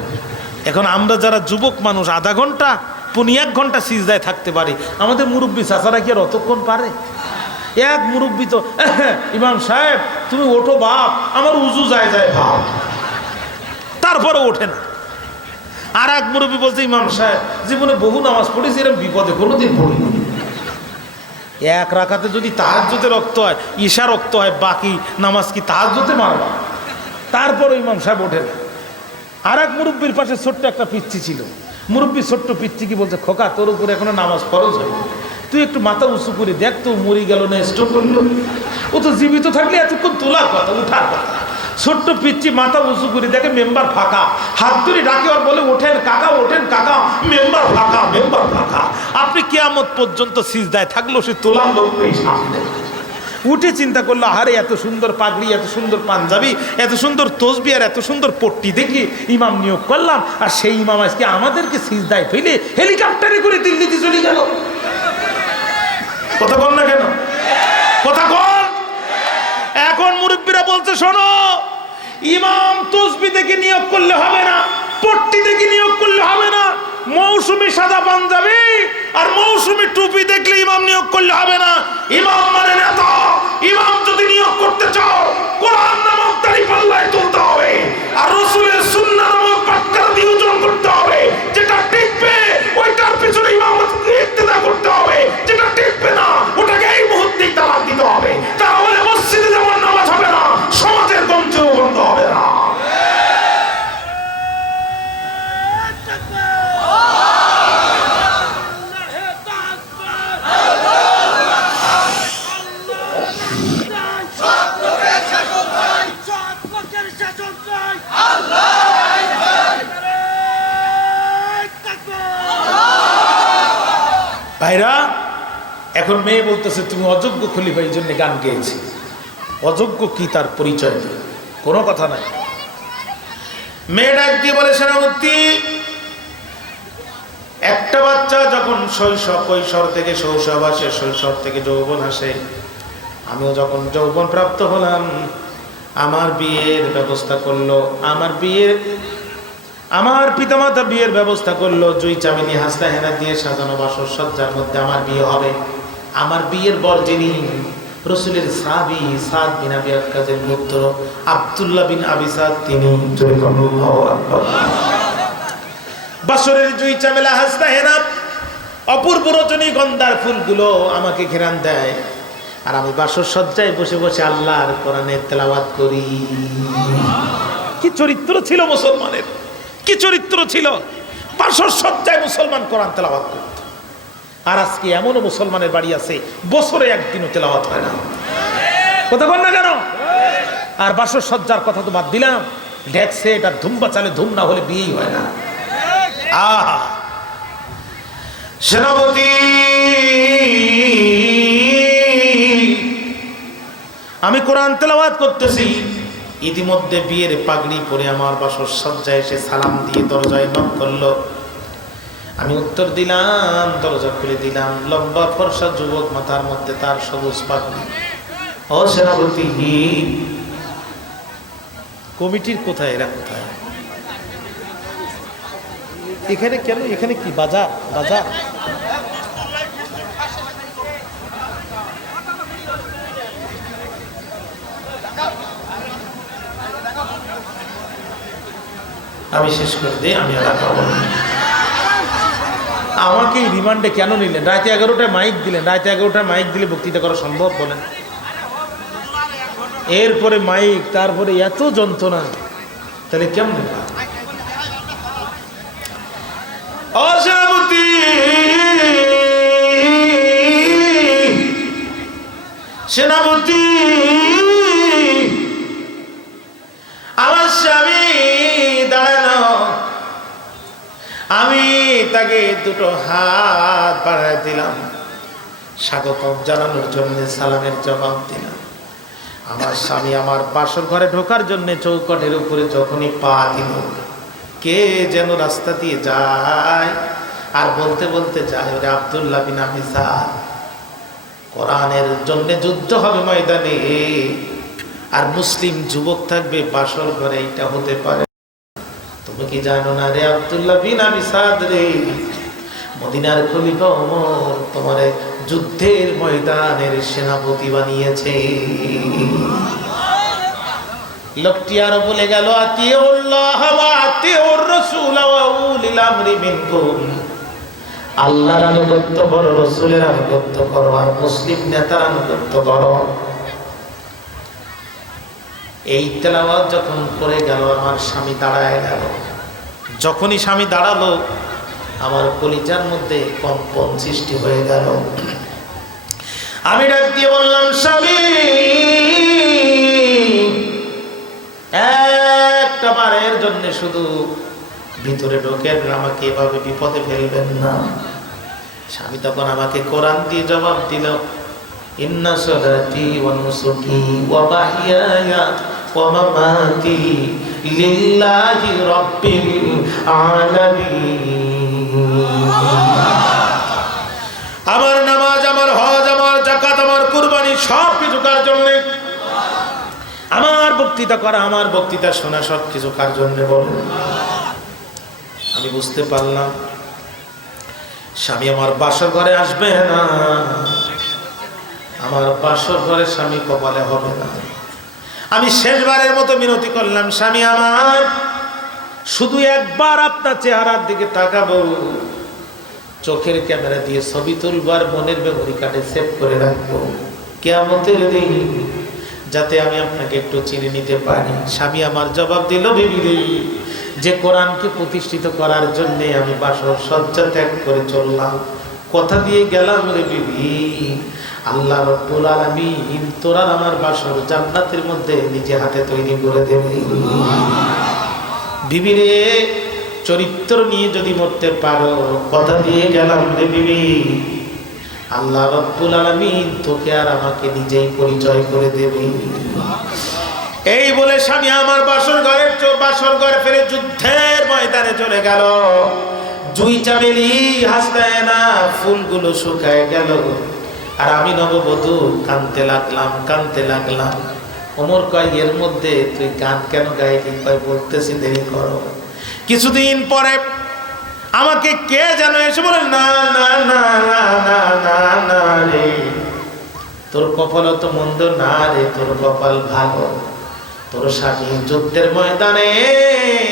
এখন আমরা যারা যুবক মানুষ আধা ঘন্টা 1 ঘন্টা সিজদায় থাকতে পারি, আমাদের মুরব্বী চাচারা কি আর অতক্ষণ পারে? এক মুরব্বী তো ইমাম সাহেব তুমি ওঠো বাপ, আমার উজু যায় যায় বাপ, তারপরে ওঠে না। আর এক মুরব্বী বলছে, ইমাম সাহেব জীবনে বহু নামাজ পড়েছি, এরকম বিপদে কোনোদিন পড়িনি। এক রাকাতে যদি তাহাজ্জুদে রক্ত হয়, ঈশা রক্ত হয়, বাকি নামাজ কি তাহাজ্জুদে মারবা? তারপরে ইমাম সাহেব ওঠে না। আর এক মুরব্বীর পাশে ছোট্ট একটা পিচ্ছি ছিল, মুরব্বী ছোট্ট পিচ্ছি কি বলছে, খোকা তোর উপরে এখনো নামাজ ফরজ হয়, তুই একটু মাথা উঁচু করে দেখ তো, মরি গেল না স্ট্রোক করলো, ও তো জীবিত থাকলে এতক্ষণ তোলার কথা, উঠার কথা। ছোট্ট পিচ্ছি মাথা উঁচু করে দেখে মেম্বার ফাঁকা, হাত ধরে ডাকে আর বলে, ওঠেন কাকা, ওঠেন কাকা, মেম্বার ফাঁকা, মেম্বার ফাঁকা। আপনি কিয়ামত পর্যন্ত সিজদায় থাকলো, সে তোলার লোক নেই সামনে। উঠে চিন্তা করলো, আরে এত সুন্দর পাগড়ি, এত সুন্দর পাঞ্জাবি, এত সুন্দর তসবি আর এত সুন্দর পট্টি দেখি ইমাম নিয়োগ করলাম, আর সেই ইমাম আজকে আমাদেরকে সিজদায় ফেলে হেলিকপ্টারে করে দিল্লিতে চলে গেল। কথা বল না কেন? কথা বল। এখন মুরব্বীরা বলছে, শোনো, ইমাম তসবি দেখে নিয়োগ করলে হবে না, পট্টি দেখে নিয়োগ করলে হবে না, মৌসুমী সাদা পাঞ্জাবি আর মৌসুমী টুপি দেখলে ইমাম নিয়োগ করলে হবে না। ইমাম মানে নেতা। ইমাম যদি নিয়োগ করতে চাও, কোরআন নামক দাড়ি পাল্লায় তুলতে হবে, আর রাসূলের সুন্নাহ নামক পাক্কার নিয়োজন করতে হবে। যেটা টিকবে ওইটার পিছনে ইমামকে ইক্তেদা করতে হবে, যেটা টিকবে না ওটাকে এই মুহূর্তেই তালাক দিতে হবে। তাহলে মসজিদে যেমন নামাজ হবে না, সমাজের গঞ্জেও বন্ধ হবে না। ভাইরা, এখন মেয়ে বলতেছে তুমি অযোগ্য খলিফা, এই জন্য গান গেয়েছি। অযোগ্য কি তার পরিচয় নেই, কোনো কথা নাই। মেয়ে ডাক দিয়ে বলে, সেনাপতি, একটা বাচ্চা যখন কৈশোর থেকে শৈশব আসে, শৈশব থেকে যৌবন আসে, আমিও যখন যৌবন প্রাপ্ত হলাম, আমার বিয়ের ব্যবস্থা করলো। আমার পিতামাতা বিয়ের ব্যবস্থা করলো, জুই চামিনি হাসনা হেনা দিয়ে সাজানো বাসর সজ্জার মধ্যে আমার বিয়ে হবে। আমার বিয়ের বর যিনি, রাসূলের সাহাবী সাদ বিন আবি ওয়াক্কাসের পুত্র আব্দুল্লাহ বিন আবি সাদ, তিনি। বাসরের জুই চামেলা হাসনা হেনা অপূর্ব রজনীগন্ধার ফুলগুলো আমাকে ঘেরান দেয়, আর আমি বাসর সজ্জায় বসে বসে আল্লাহর কোরআনের তেলাওয়াত করি। কি চরিত্র ছিল মুসলমানের, কি চরিত্র ছিল! বাসর সজ্জায় মুসলমান কোরআন তেলাওয়াত করত। আর আজকে এমনও মুসলমানের বাড়ি আছে বছরে একদিনও তেলাওয়াত হয় না। কথা বল না কেন? আর বাসর সজ্জার কথা তো বাদ দিলাম, ডেক্সে এটা ধুম্বা চালে ধুম না হলে বিয়েই হয় না। আহা, সেনাপতি, আমি কোরআন তেলাওয়াত করতেছি, ইতিমধ্যে বিয়ের পাগড়ি পরে আমার বাসর সজ্জায় এসে সালাম দিয়ে দরজায় নক করলো। আমি উত্তর দিলাম, দরজা খুলে দিলাম। লম্বা ফর্সা যুবক, মাথার মধ্যে তার সবুজ পাগড়ি। ও সেনাপতি, কমিটির কোথায়? এরা কোথায়? এখানে কেন? এখানে কি বাজার? বাজার? আমি শেষ করে দিই, আমি আর পাবো না। আমাকে রিমান্ডে কেন নিলেন? রাতে 11টায় মাইক দিলেন, রাতে 11টায় মাইক দিলে বক্তৃতা করা সম্ভব বলেন? এরপরে মাইক, তারপরে এত যন্ত্রণা, তাহলে কেমন? ও সেনাপতি, সেনাপতি, আমার স্বামী দাঁড়ানো। আমি তাকে দুটো হাত বাড়ায় দিলাম, স্বাগতম জানানোর জন্য সালামের জবাব দিলাম। আমার স্বামী আমার বাসর ঘরে ঢোকার জন্য চৌকটের উপরে যখনই পা দিল, কে যেন রাস্তা দিয়ে যায় আর বলতে বলতে যায়, ওরে আব্দুল্লাহ বিন আমিসাদ, কোরআনের জন্য যুদ্ধ হবে ময়দানে, আর মুসলিম যুবক থাকবে বাসর ঘরে, এটা হতে পারে। তুমি কি জানো না রে আব্দুল্লাহ বিন আমিসাদ রে, মদিনার খলিফা ওমর তোমার যুদ্ধের ময়দানের সেনাপতি বানিয়েছে। লোকটি আরো বলে গেল, আতিউল্লাহ ওয়া আতিউর রাসূল ওয়া উলিল আমরি মিনকুম, আল্লাহর আনুগত্য করো, রাসূলের আনুগত্য করো, আর মুসলিম নেতার আনুগত্য করো। এই তেলাওয়াত যখন করে গেল, আমার স্বামী দাঁড়ায় গেল। যখনই স্বামী দাঁড়ালো, আমার কলিজার মধ্যে কম্পন সৃষ্টি হয়ে গেল। আমি ডাক দিয়ে বললাম, স্বামী, একটা বারের জন্য শুধু ভিতরে ঢোকেন, আমাকে এভাবে বিপদে ফেলবেন না। স্বামী তখন আমাকে কোরআন দিয়ে জবাব দিল, ইন্না সালাতি ওয়া নুসুকি ওয়া মাহইয়ায়া ওয়া মামাতি লিল্লাহি রাব্বিল আলামিন। আমার নামাজ, আমার হজ, আমার যাকাত, আমার কুরবানি সব কিছু কার জন্য? আমার বক্তৃতা করা, আমার বক্তৃতা শোনা সব কিছু কার জন্য বলুন? আমি বুঝতে পারলাম স্বামী আমার বাসর ঘরে আসবে না, আমার বাসর ঘরে স্বামী কপালে হবে না। আমি শেষবারের মতো মিনতি করলাম, স্বামী আমার, শুধু একবার আপনার চেহারার দিকে তাকাবো, চোখের ক্যামেরা দিয়ে ছবি তুলবো আর মনের মেমোরি কার্ডে সেভ করে রাখবো, কিয়ামতের দিন যাতে আমি আপনাকে একটু চিনে নিতে পারি। স্বামী আমার জবাব দিল, বিবি রে, যে কোরআনকে প্রতিষ্ঠিত করার জন্য আমি বাসর সজ্জা ত্যাগ করে চললাম, কথা দিয়ে গেলাম রে বিবি, আল্লাহ রাব্বুল আলামিন তোর আর আমার বাসর জান্নাতের মধ্যে নিজে হাতে তৈরি করে দেবে। বিবি রে, চরিত্র নিয়ে যদি মরতে পারো, কথা দিয়ে গেলাম রে বিবি, আল্লাহ রাব্বুল আলামিন তোকে আর আমাকে নিজেই পরিচয় করে দেবে। এই বলে স্বামী আমার বাসর ঘরে ফিরে যুদ্ধের ময়দানে চলে গেল। জুই চামেলি হাসতায় না, ফুলগুলো শুকায় গেল, আর আমি নববধূ কাঁদতে লাগলাম। ওমর কয়, এর মধ্যে তুই গান কেন গাইলি? কয়, বলতেছি দেরি করো। কিছুদিন পরে আমাকে কে যেন এসে বলে, না না না না না না না রে, তোর কপাল তো মন্দ না রে, তোর কপাল ভালো, তোর স্বামী যুদ্ধের ময়দানে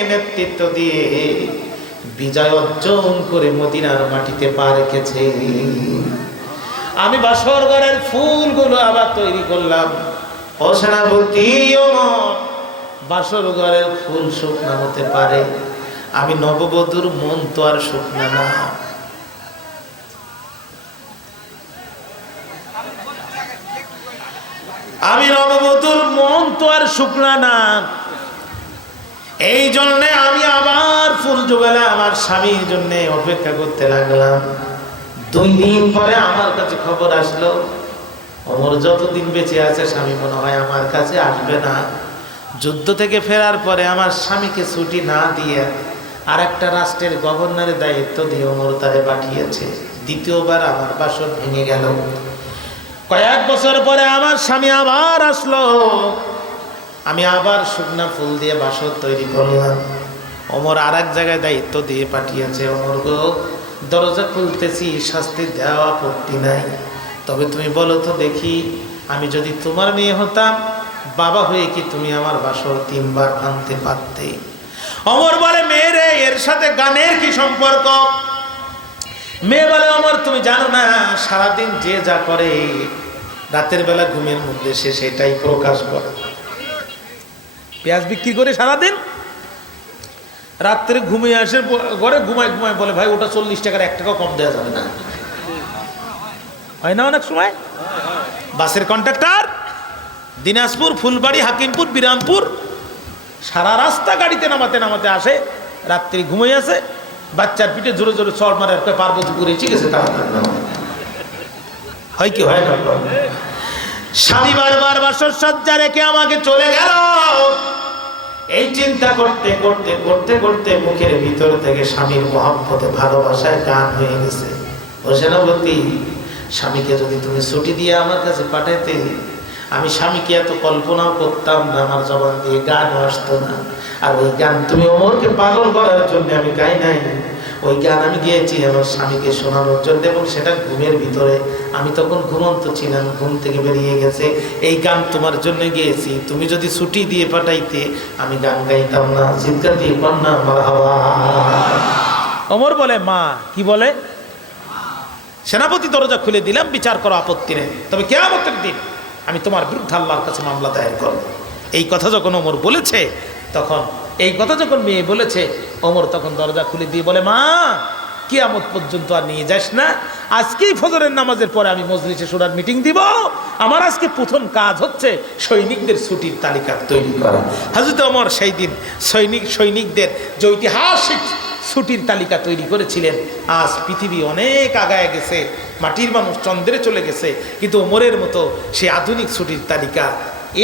নেতৃত্ব দিয়ে বিজয় অর্জন করে মদিনার মাটিতে পা রেখেছে। আমি বাসর ঘরের ফুলগুলো আবার তৈরি করলাম। ও সেনাপতি ওমর, বাসর ঘরের ফুল শুকনা হতে পারে, আমি নববধূর মন তো আর শুকনা না। আমি নববধূর মন তো আর শুকনা না। এই জন্যে আমি আবার ফুল জোগালাম, আমার স্বামীর জন্য অপেক্ষা করতে লাগলাম। 2 দিন পরে আমার কাছে খবর আসলো, ওমর যতদিন বেঁচে আছে স্বামী মনে হয় আমার কাছে আসবে না। যুদ্ধ থেকে ফেরার পরে আমার স্বামীকে ছুটি না দিয়ে আর একটা রাষ্ট্রের গভর্নরের দায়িত্ব দিয়ে ওমর তারে পাঠিয়েছে। দ্বিতীয়বার আমার বাসর ভেঙে গেল। কয়েক বছর পরে আমার স্বামী আবার আসলো, আমি আবার শুকনা ফুল দিয়ে বাসর তৈরি করলাম। ওমর আর এক জায়গায় দায়িত্ব দিয়ে পাঠিয়েছে, ওমর গো, দরজা খুলতেছি, শাস্তি দেওয়া আপত্তি নাই, তবে তুমি বলো তো দেখি, আমি যদি তোমার মেয়ে হতাম, বাবা হয়ে কি তুমি আমার বাসর 3 বার ভাঙতে পারতে? ওমর বলে, মেয়েরে, এর সাথে গানের কি সম্পর্ক? মেয়ে বলে, ওমর তুমি জানো না, সারাদিন যে যা করে রাতের বেলা ঘুমের মধ্যে সে সেটাই প্রকাশ করে। পেঁয়াজ বিক্রি করে সারাদিন, রাত্রে ঘুমিয়ে আসে, ঘরে ঘুমায় বলে ভাই ওটা 40 টাকার 1 টাকাও কম দেওয়া যাবে না। হয় না অনেক সময়? বাসের কন্ট্রাক্টর দিনাজপুর, ফুলবাড়ি, হাকিমপুর, বিরামপুর সারা রাস্তা গাড়িতে নামাতে আসে, রাত্রি ঘুমিয়ে আছে, বাচ্চার পিঠে জোরে জোরে চড় মারে, পার্বতীপুর এসে গেছে। হয় কি হয় না? স্বামী বারবার বাসর সজ্জা রেখে আমাকে চলে গেল। এই চিন্তা করতে করতে করতে করতে মুখের ভিতর থেকে স্বামীর মহব্বতে ভালোবাসায় গান হয়ে গেছে। ও সেনাপতি, স্বামীকে যদি তুমি ছুটি দিয়ে আমার কাছে পাঠাইতে, আমি স্বামীকে এত কল্পনাও করতাম না, আমার জবান দিয়ে গানও আসতো না। আর ওই গান তুমি ওমরকে পাগল করার জন্য আমি গাই নাই, ওই গান আমি গিয়েছি আমার স্বামীকে শোনানোর জন্য, এবং সেটা ঘুমের ভিতরে। আমি তখন ঘুমন্ত ছিলাম, ঘুম থেকে বেরিয়ে গেছে। এই গান তোমার জন্য গিয়েছি, তুমি যদি ছুটি দিয়ে পাঠাইতে আমি গান গাইতাম না। চিৎকার দিয়ে কন্যা মারহাবা। ওমর বলে মা, কি বলে? সেনাপতি দরজা খুলে দিলাম, বিচার করো, আপত্তি নেই, তবে কিয়ামতের দিন আমি তোমার বিরুদ্ধে আল্লাহর কাছে মামলা দায়ের করব। এই কথা যখন ওমর বলেছে, তখন এই কথা যখন মেয়ে বলেছে, ওমর তখন দরজা খুলে দিয়ে বলে মা, কিয়ামত পর্যন্ত আর নিয়ে যাস না, আজকেই ফজরের নামাজের পরে আমি মজলিসে শুরার মিটিং দিব। আমার আজকে প্রথম কাজ হচ্ছে সৈনিকদের ছুটির তালিকা তৈরি করা। হযরত ওমর সেই দিন সৈনিকদের যে ঐতিহাসিক ছুটির তালিকা তৈরি করেছিলেন। আজ পৃথিবী অনেক আগায় গেছে, মাটির মানুষ চন্দ্রে চলে গেছে, কিন্তু ওমরের মতো সেই আধুনিক ছুটির তালিকা,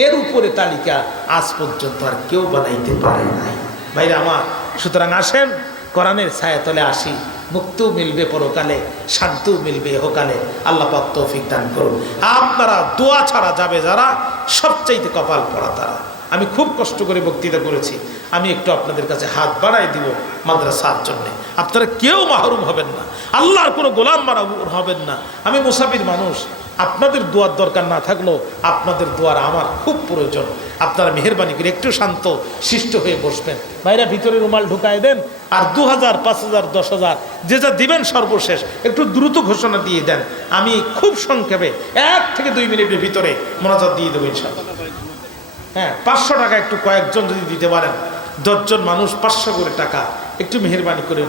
এর উপরে তালিকা আজ পর্যন্ত আর কেউ বানাইতে পারে নাই। ভাইরা আমার, সুতরাং আসেন কোরআনের ছায়াতলে আসি, মুক্তিও মিলবে পরকালে, শান্তিও মিলবে ইহকালে। আল্লাহ পাক তৌফিক দান করুন। আপনারা দোয়া ছাড়া যাবে যারা, সবচাইতে কপাল পড়া তারা। আমি খুব কষ্ট করে বক্তৃতা করেছি, আমি একটু আপনাদের কাছে হাত বাড়াই দিব মাদ্রাসার জন্য। আপনারা কেউ মাহরুম হবেন না, আল্লাহর কোনো গোলাম মাহরুম হবেন না। আমি মুসাফির মানুষ, আপনাদের দোয়ার দরকার না থাকলেও আপনাদের দোয়ার আমার খুব প্রয়োজন। আপনারা মেহেরবানি করে একটু শান্ত শিষ্ট হয়ে বসবেন। ভাইরা ভিতরে রুমাল ঢুকায় দেন, আর 2000, 5000, 10,000 যে যা দিবেন সর্বশেষ একটু দ্রুত ঘোষণা দিয়ে দেন। আমি খুব সংক্ষেপে 1 থেকে 2 মিনিটের ভিতরে মোনাজাত দিয়ে দেবো ইনশাআল্লাহ। হ্যাঁ, 500 টাকা একটু কয়েকজন যদি দিতে পারেন, 10 জন মানুষ 500 করে টাকা, একটু মেহেরবানি করে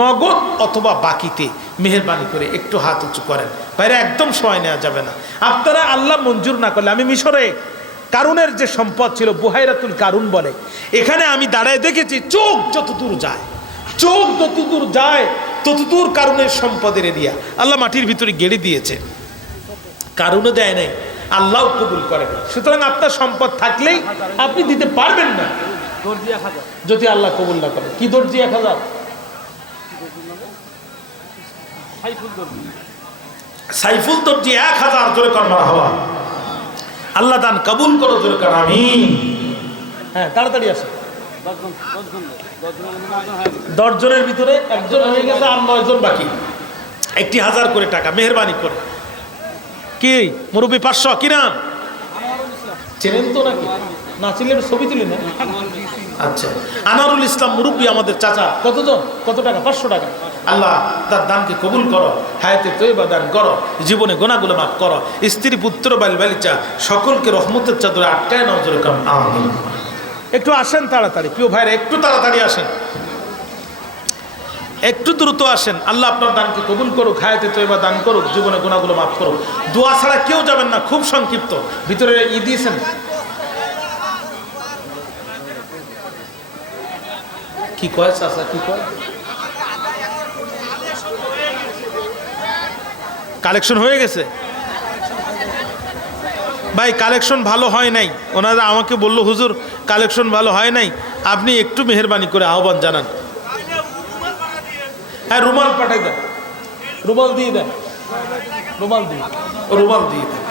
নগদ অথবা বাকিতে মেহেরবানি করে একটু হাত উঁচু করেন। বাইরে একদম সময় নেওয়া যাবে না। আপনারা আল্লাহ মঞ্জুর না করলে, আমি মিশরে কারুনের যে সম্পদ ছিল বুহাইরাতুল কারুন বলে, এখানে আমি দাঁড়ায় দেখেছি চোখ যতদূর যায়, চোখ যতদূর যায় ততদূর কারুনের সম্পদের এরিয়া আল্লাহ মাটির ভিতরে গেড়ে দিয়েছে। কারুনও দেয় নাই, আল্লাহ কবুল করেন। সুতরাং আপনার সম্পদ থাকলেই আপনি দিতে পারবেন না যদি আল্লাহ কবুল না করে। কি দর্জি 1000? সাইফুল দর্জি 1000 জোরে কর মারহাবা। আল্লাহ দান কবুল করো, জোরে কর আমিন। হ্যাঁ, তাড়াতাড়ি আসে। 10 জনের ভিতরে একজন হয়ে গেছে, আর 9 জন বাকি। 1000 করে টাকা মেহেরবানি করে। কি মুরব্বী 500? কি নাম? চেনেন তো নাকি? না চিনলে ছবি তুলি না। আচ্ছা, আনারুল ইসলাম মুরব্বী আমাদের চাচা। কতজন? কত টাকা? 500 টাকা। আল্লাহ তার দানকে কবুল করো, হায়াতে তৈবা দান করো, জীবনে গোনাগুলো মাফ করো, স্ত্রী পুত্র বাল বালিচা সকলকে রহমতের চাদরে আটকায় নাও, জোরে কাম আমিন। একটু আসেন তাড়াতাড়ি, প্রিয় ভাইরা, একটু তাড়াতাড়ি আসেন, একটু দ্রুত আসেন। আল্লাহ আপনার দানকে কবুল করুক, হায়াতে তৈবা দান করুক, জীবনে গুনাহগুলো মাফ করুক। দোয়া ছাড়া কেউ যাবেন না, খুব সংক্ষিপ্ত। ভিতরে ই দিয়েছেন, কি কয় চাচা, কি কয়? কালেকশন হয়ে গেছে ভাই, কালেকশন ভালো হয় নাই। ওনারা আমাকে বললো হুজুর কালেকশন ভালো হয় নাই, আপনি একটু মেহেরবানি করে আহ্বান জানান। হ্যাঁ, রুমাল পাঠাই দেন, রুমাল দিয়ে দেন, রুমাল দিয়ে দেন।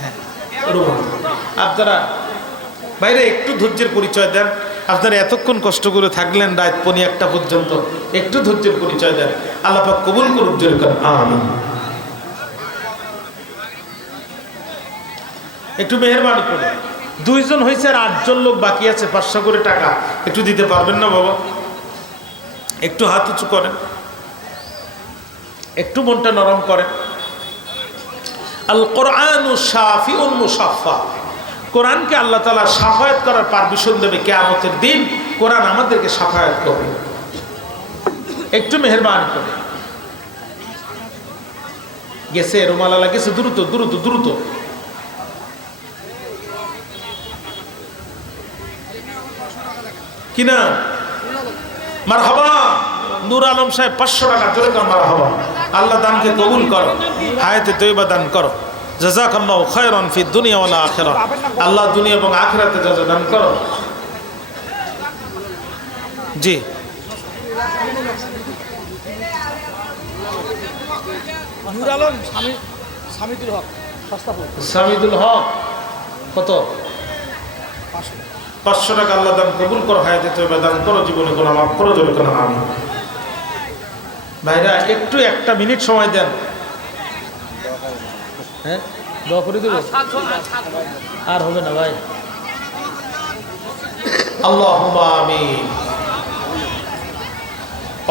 হ্যাঁ, রুমাল। আপনারা বাইরে একটু ধৈর্যের পরিচয় দেন। আপনারা এতক্ষণ কষ্ট করে থাকলেন রাত 1:30 পর্যন্ত, একটু ধৈর্যের পরিচয় দেন। আল্লাহ পাক কবুল করুক, জোরে কর আমিন। একটু মেহেরবানি করে। 2 জন হয়েছে আর 8 জন লোক বাকি আছে, 500 করে টাকা একটু দিতে পারবেন না বাবা? একটু হাত উঁচু করেন, একটু মনটা নরম করেন। আল কোরআনু শাফিউন মুশাফফা, কোরআনকে আল্লাহ তাআলা শাফায়াত করার পারমিশন দেবে কিয়ামতের দিন। কোরআন আমাদেরকে সাফায়াত করবে, একটু মেহেরবানি করে। গেছে রুমালালা গেছে, দ্রুত দ্রুত দ্রুত। কিনা মারহাবা নূর আলম সাহেব 500 টাকা জোরে কর মারহাবা। আল্লাহ দানকে কবুল করো, হায়াতে তৈবা দান করো। জাযাকাল্লাহু খায়রান ফিদ দুনিয়া ওয়াল আখিরাহ। আল্লাহ দুনিয়া এবং আখিরাতে জাযা দান করো। জি নূর আলম সামিদুল হক সামিদুল হক কত? 500 টাকা। আল্লাহ দান কবুল করো, হায়াতে তৈবা দান করো, জীবনে গুনাহ মাফ করো, জোরে করো আমিন। ভাইরা একটু 1 মিনিট সময় দেন। হ্যাঁ দোয়া করে দেব, আর হবে না ভাই। আল্লাহুম্মা আমিন।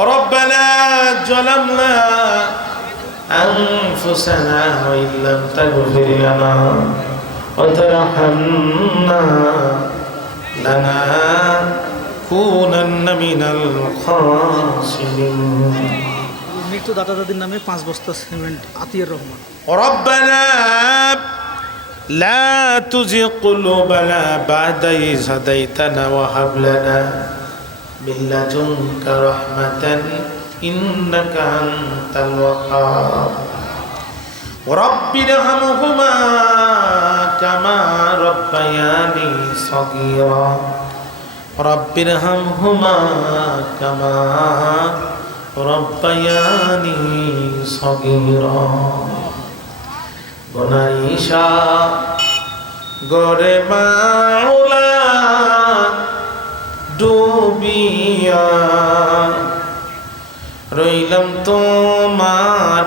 রব্বানা যালামনা আনফুসানা ওয়া ইল্লাম তাগফির লানা ওয়া তারহামনা লানাকুনান্না মিনাল খাসিরিন। মৃত্যু দাতা দাদির নামে 5 বস্তা সিমেন্ট, আতিয়ার রহমান। ربنا لا تزغ قلوبنا بعد إذ هديتنا وهب لنا من لدنك رحمة إنك أنت الوهاب رب ارحمهما كما ربياني صغيرا رب ارحمهما كما ربياني صغيرا বনাইশা গরে মাওলা ডুবিয়া রইলাম তোমার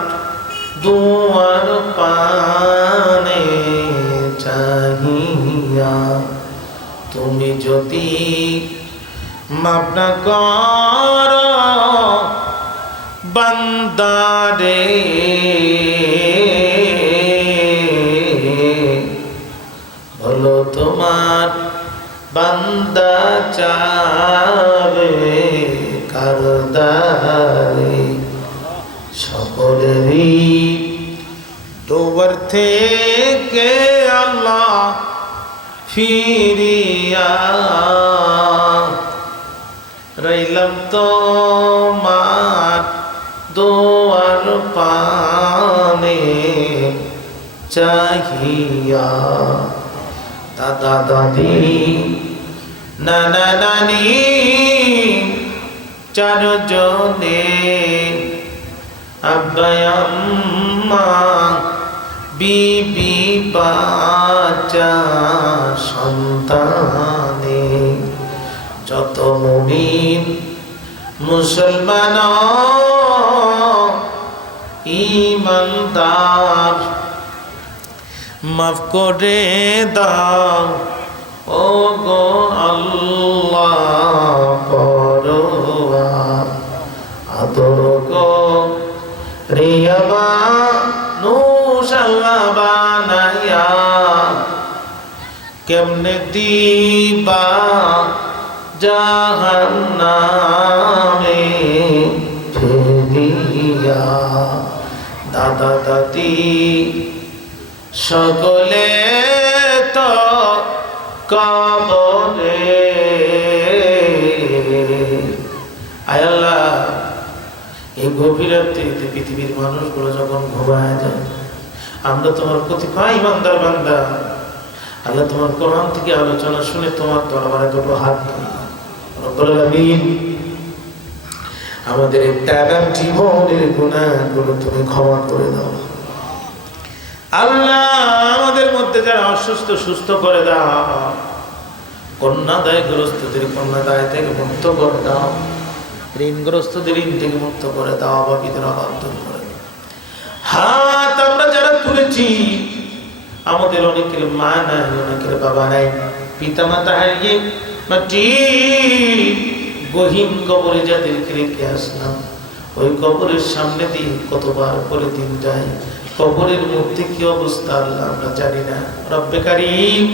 দুয়ার পানে চাহিয়া তুমি যদি মাফ না করো বান্দারে বলো তোমার বান্দা চাবে কারদারে সকলেরই তোবার থেকে আল্লাহ ফিরিয়া রইলাম তোমার দোয়ার পানে চাহিয়া দাদা দাদি নানা নানি চারজনে আব্বা আম্মা বিবি বাচ্চা সন্তানে যত মুমিন মুসলমান ঈমানদার মাফ করে দাও ও গো আল্লাহ পরওয়ার আদর গো রিয়াবা নুশাল্লাহ বানায়া কেমনে দিবা জাহান্নামে ফেলিয়া দাদা দাদি সকলে তো কবরে আয় আল্লাহ এই গভীর রাত্রিতে পৃথিবীর মানুষগুলো যখন ঘুমায় যায় আমরা তোমার প্রতিভা ইমানদার বান্দা আল্লাহ তোমার কোরআন থেকে আলোচনা শুনে তোমার দরবারে দুটো হাত রব্বুল আলামিন আমাদের টানা জীবনের গুনাহগুলো তুমি ক্ষমা করে দাও আল্লাহ আমাদের মধ্যে যারা অসুস্থ সুস্থ করে দাও কন্যাদায়গ্রস্তদের কন্যাদায় থেকে মুক্ত করে দাও ঋণগ্রস্তদের ঋণ থেকে মুক্ত করে দাও অভাবীদের অভাব দূর করে দাও হাত আমরা যারা তুলেছি আমাদের অনেকের মা নাই অনেকের বাবা নাই পিতা মাতা হারিয়ে মাটি গহীন কবরে যাদেরকে রেখে আসলাম ওই কবরের সামনে দিয়ে কতবার করে দিন যায় কবরের মধ্যে কি অবস্থা আল্লাহ আমরা জানি না। রব্বে কারীম,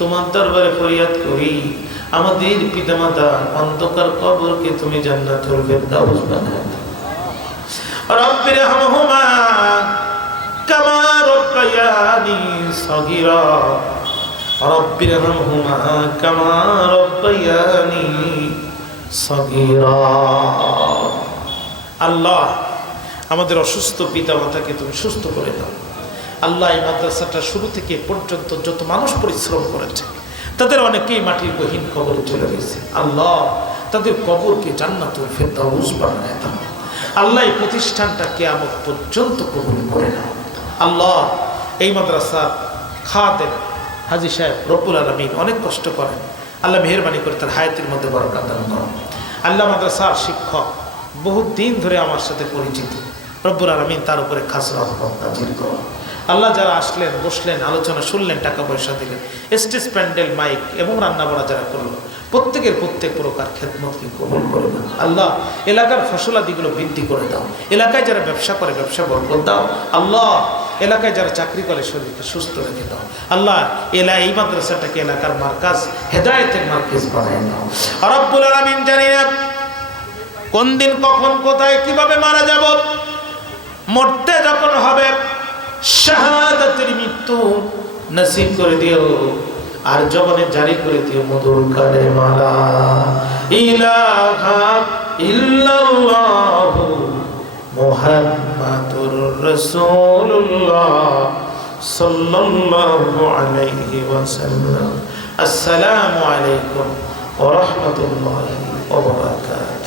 তোমার দরবারে ফরিয়াদ করি, আমাদের পিতামাতা অন্ধকার কবরকে তুমি জান্নাতুল ফেরদাউস বানায় দাও। রব্বি রহমহুমা কামা রব্বায়ানি সগীরা, রব্বি রহমহুমা কামা রব্বায়ানি সগীরা। আল্লাহ, আমাদের অসুস্থ পিতামাতাকে তুমি সুস্থ করে দাও। আল্লাহ, এই মাদ্রাসাটা শুরু থেকে পর্যন্ত যত মানুষ পরিশ্রম করেছে তাদের অনেকেই মাটির গহীন কবরে চলে গেছে। আল্লাহ, তাদের কবরকে জান্নাতুল ফেরদাউস বানায় দাও। আল্লাহ, এই প্রতিষ্ঠানটা কিয়ামত পর্যন্ত কবুল করে নাও। আল্লাহ, এই মাদ্রাসার খাদেম হাজী সাহেব রব্বুল আলামিন অনেক কষ্ট করেন। আল্লাহ মেহেরবানি করে তার হায়াতের মধ্যে বরকত দান করো। আল্লাহ, মাদ্রাসার শিক্ষক বহুত দিন ধরে আমার সাথে পরিচিত, রব্বুল আলামিন তার উপরে খাস রহমত নাজিল করো। আল্লাহ, যারা আসলেন, বসলেন, আলোচনা শুনলেন, টাকা পয়সা দিলেন, স্টেজ প্যান্ডেল, মাইক এবং রান্নাবাড়া যারা করলো, প্রত্যেকের প্রত্যেক প্রকার খেদমতকে কবুল করে দাও। আল্লাহ, এলাকার ফসলাদিগুলো বৃদ্ধি করে দাও। এলাকায় যারা ব্যবসা করে ব্যবসা বরকত দাও। আল্লাহ, এলাকায় যারা চাকরি করে শরীরকে সুস্থ রেখে দাও। আল্লাহ, এই মাদ্রাসাটাকে এলাকার মার্কাজ, হেদায়েতের মার্কাজ বানায় দাও। রব্বুল আলামিন, জানি না কোন দিন, কখন, কোথায়, কিভাবে মারা যাব, মরতে যখন হবে শাহাদাতের মৃত্যু নসিব করে দিও, আর জবানে জারি করে দিও মধুর কালেমা লা ইলাহা ইল্লাল্লাহু মুহাম্মাদুর রাসূলুল্লাহ সাল্লাল্লাহু আলাইহি ওয়াসাল্লাম। আসসালামু আলাইকুম ওয়া রাহমাতুল্লাহি ওয়া বারাকাতুহু।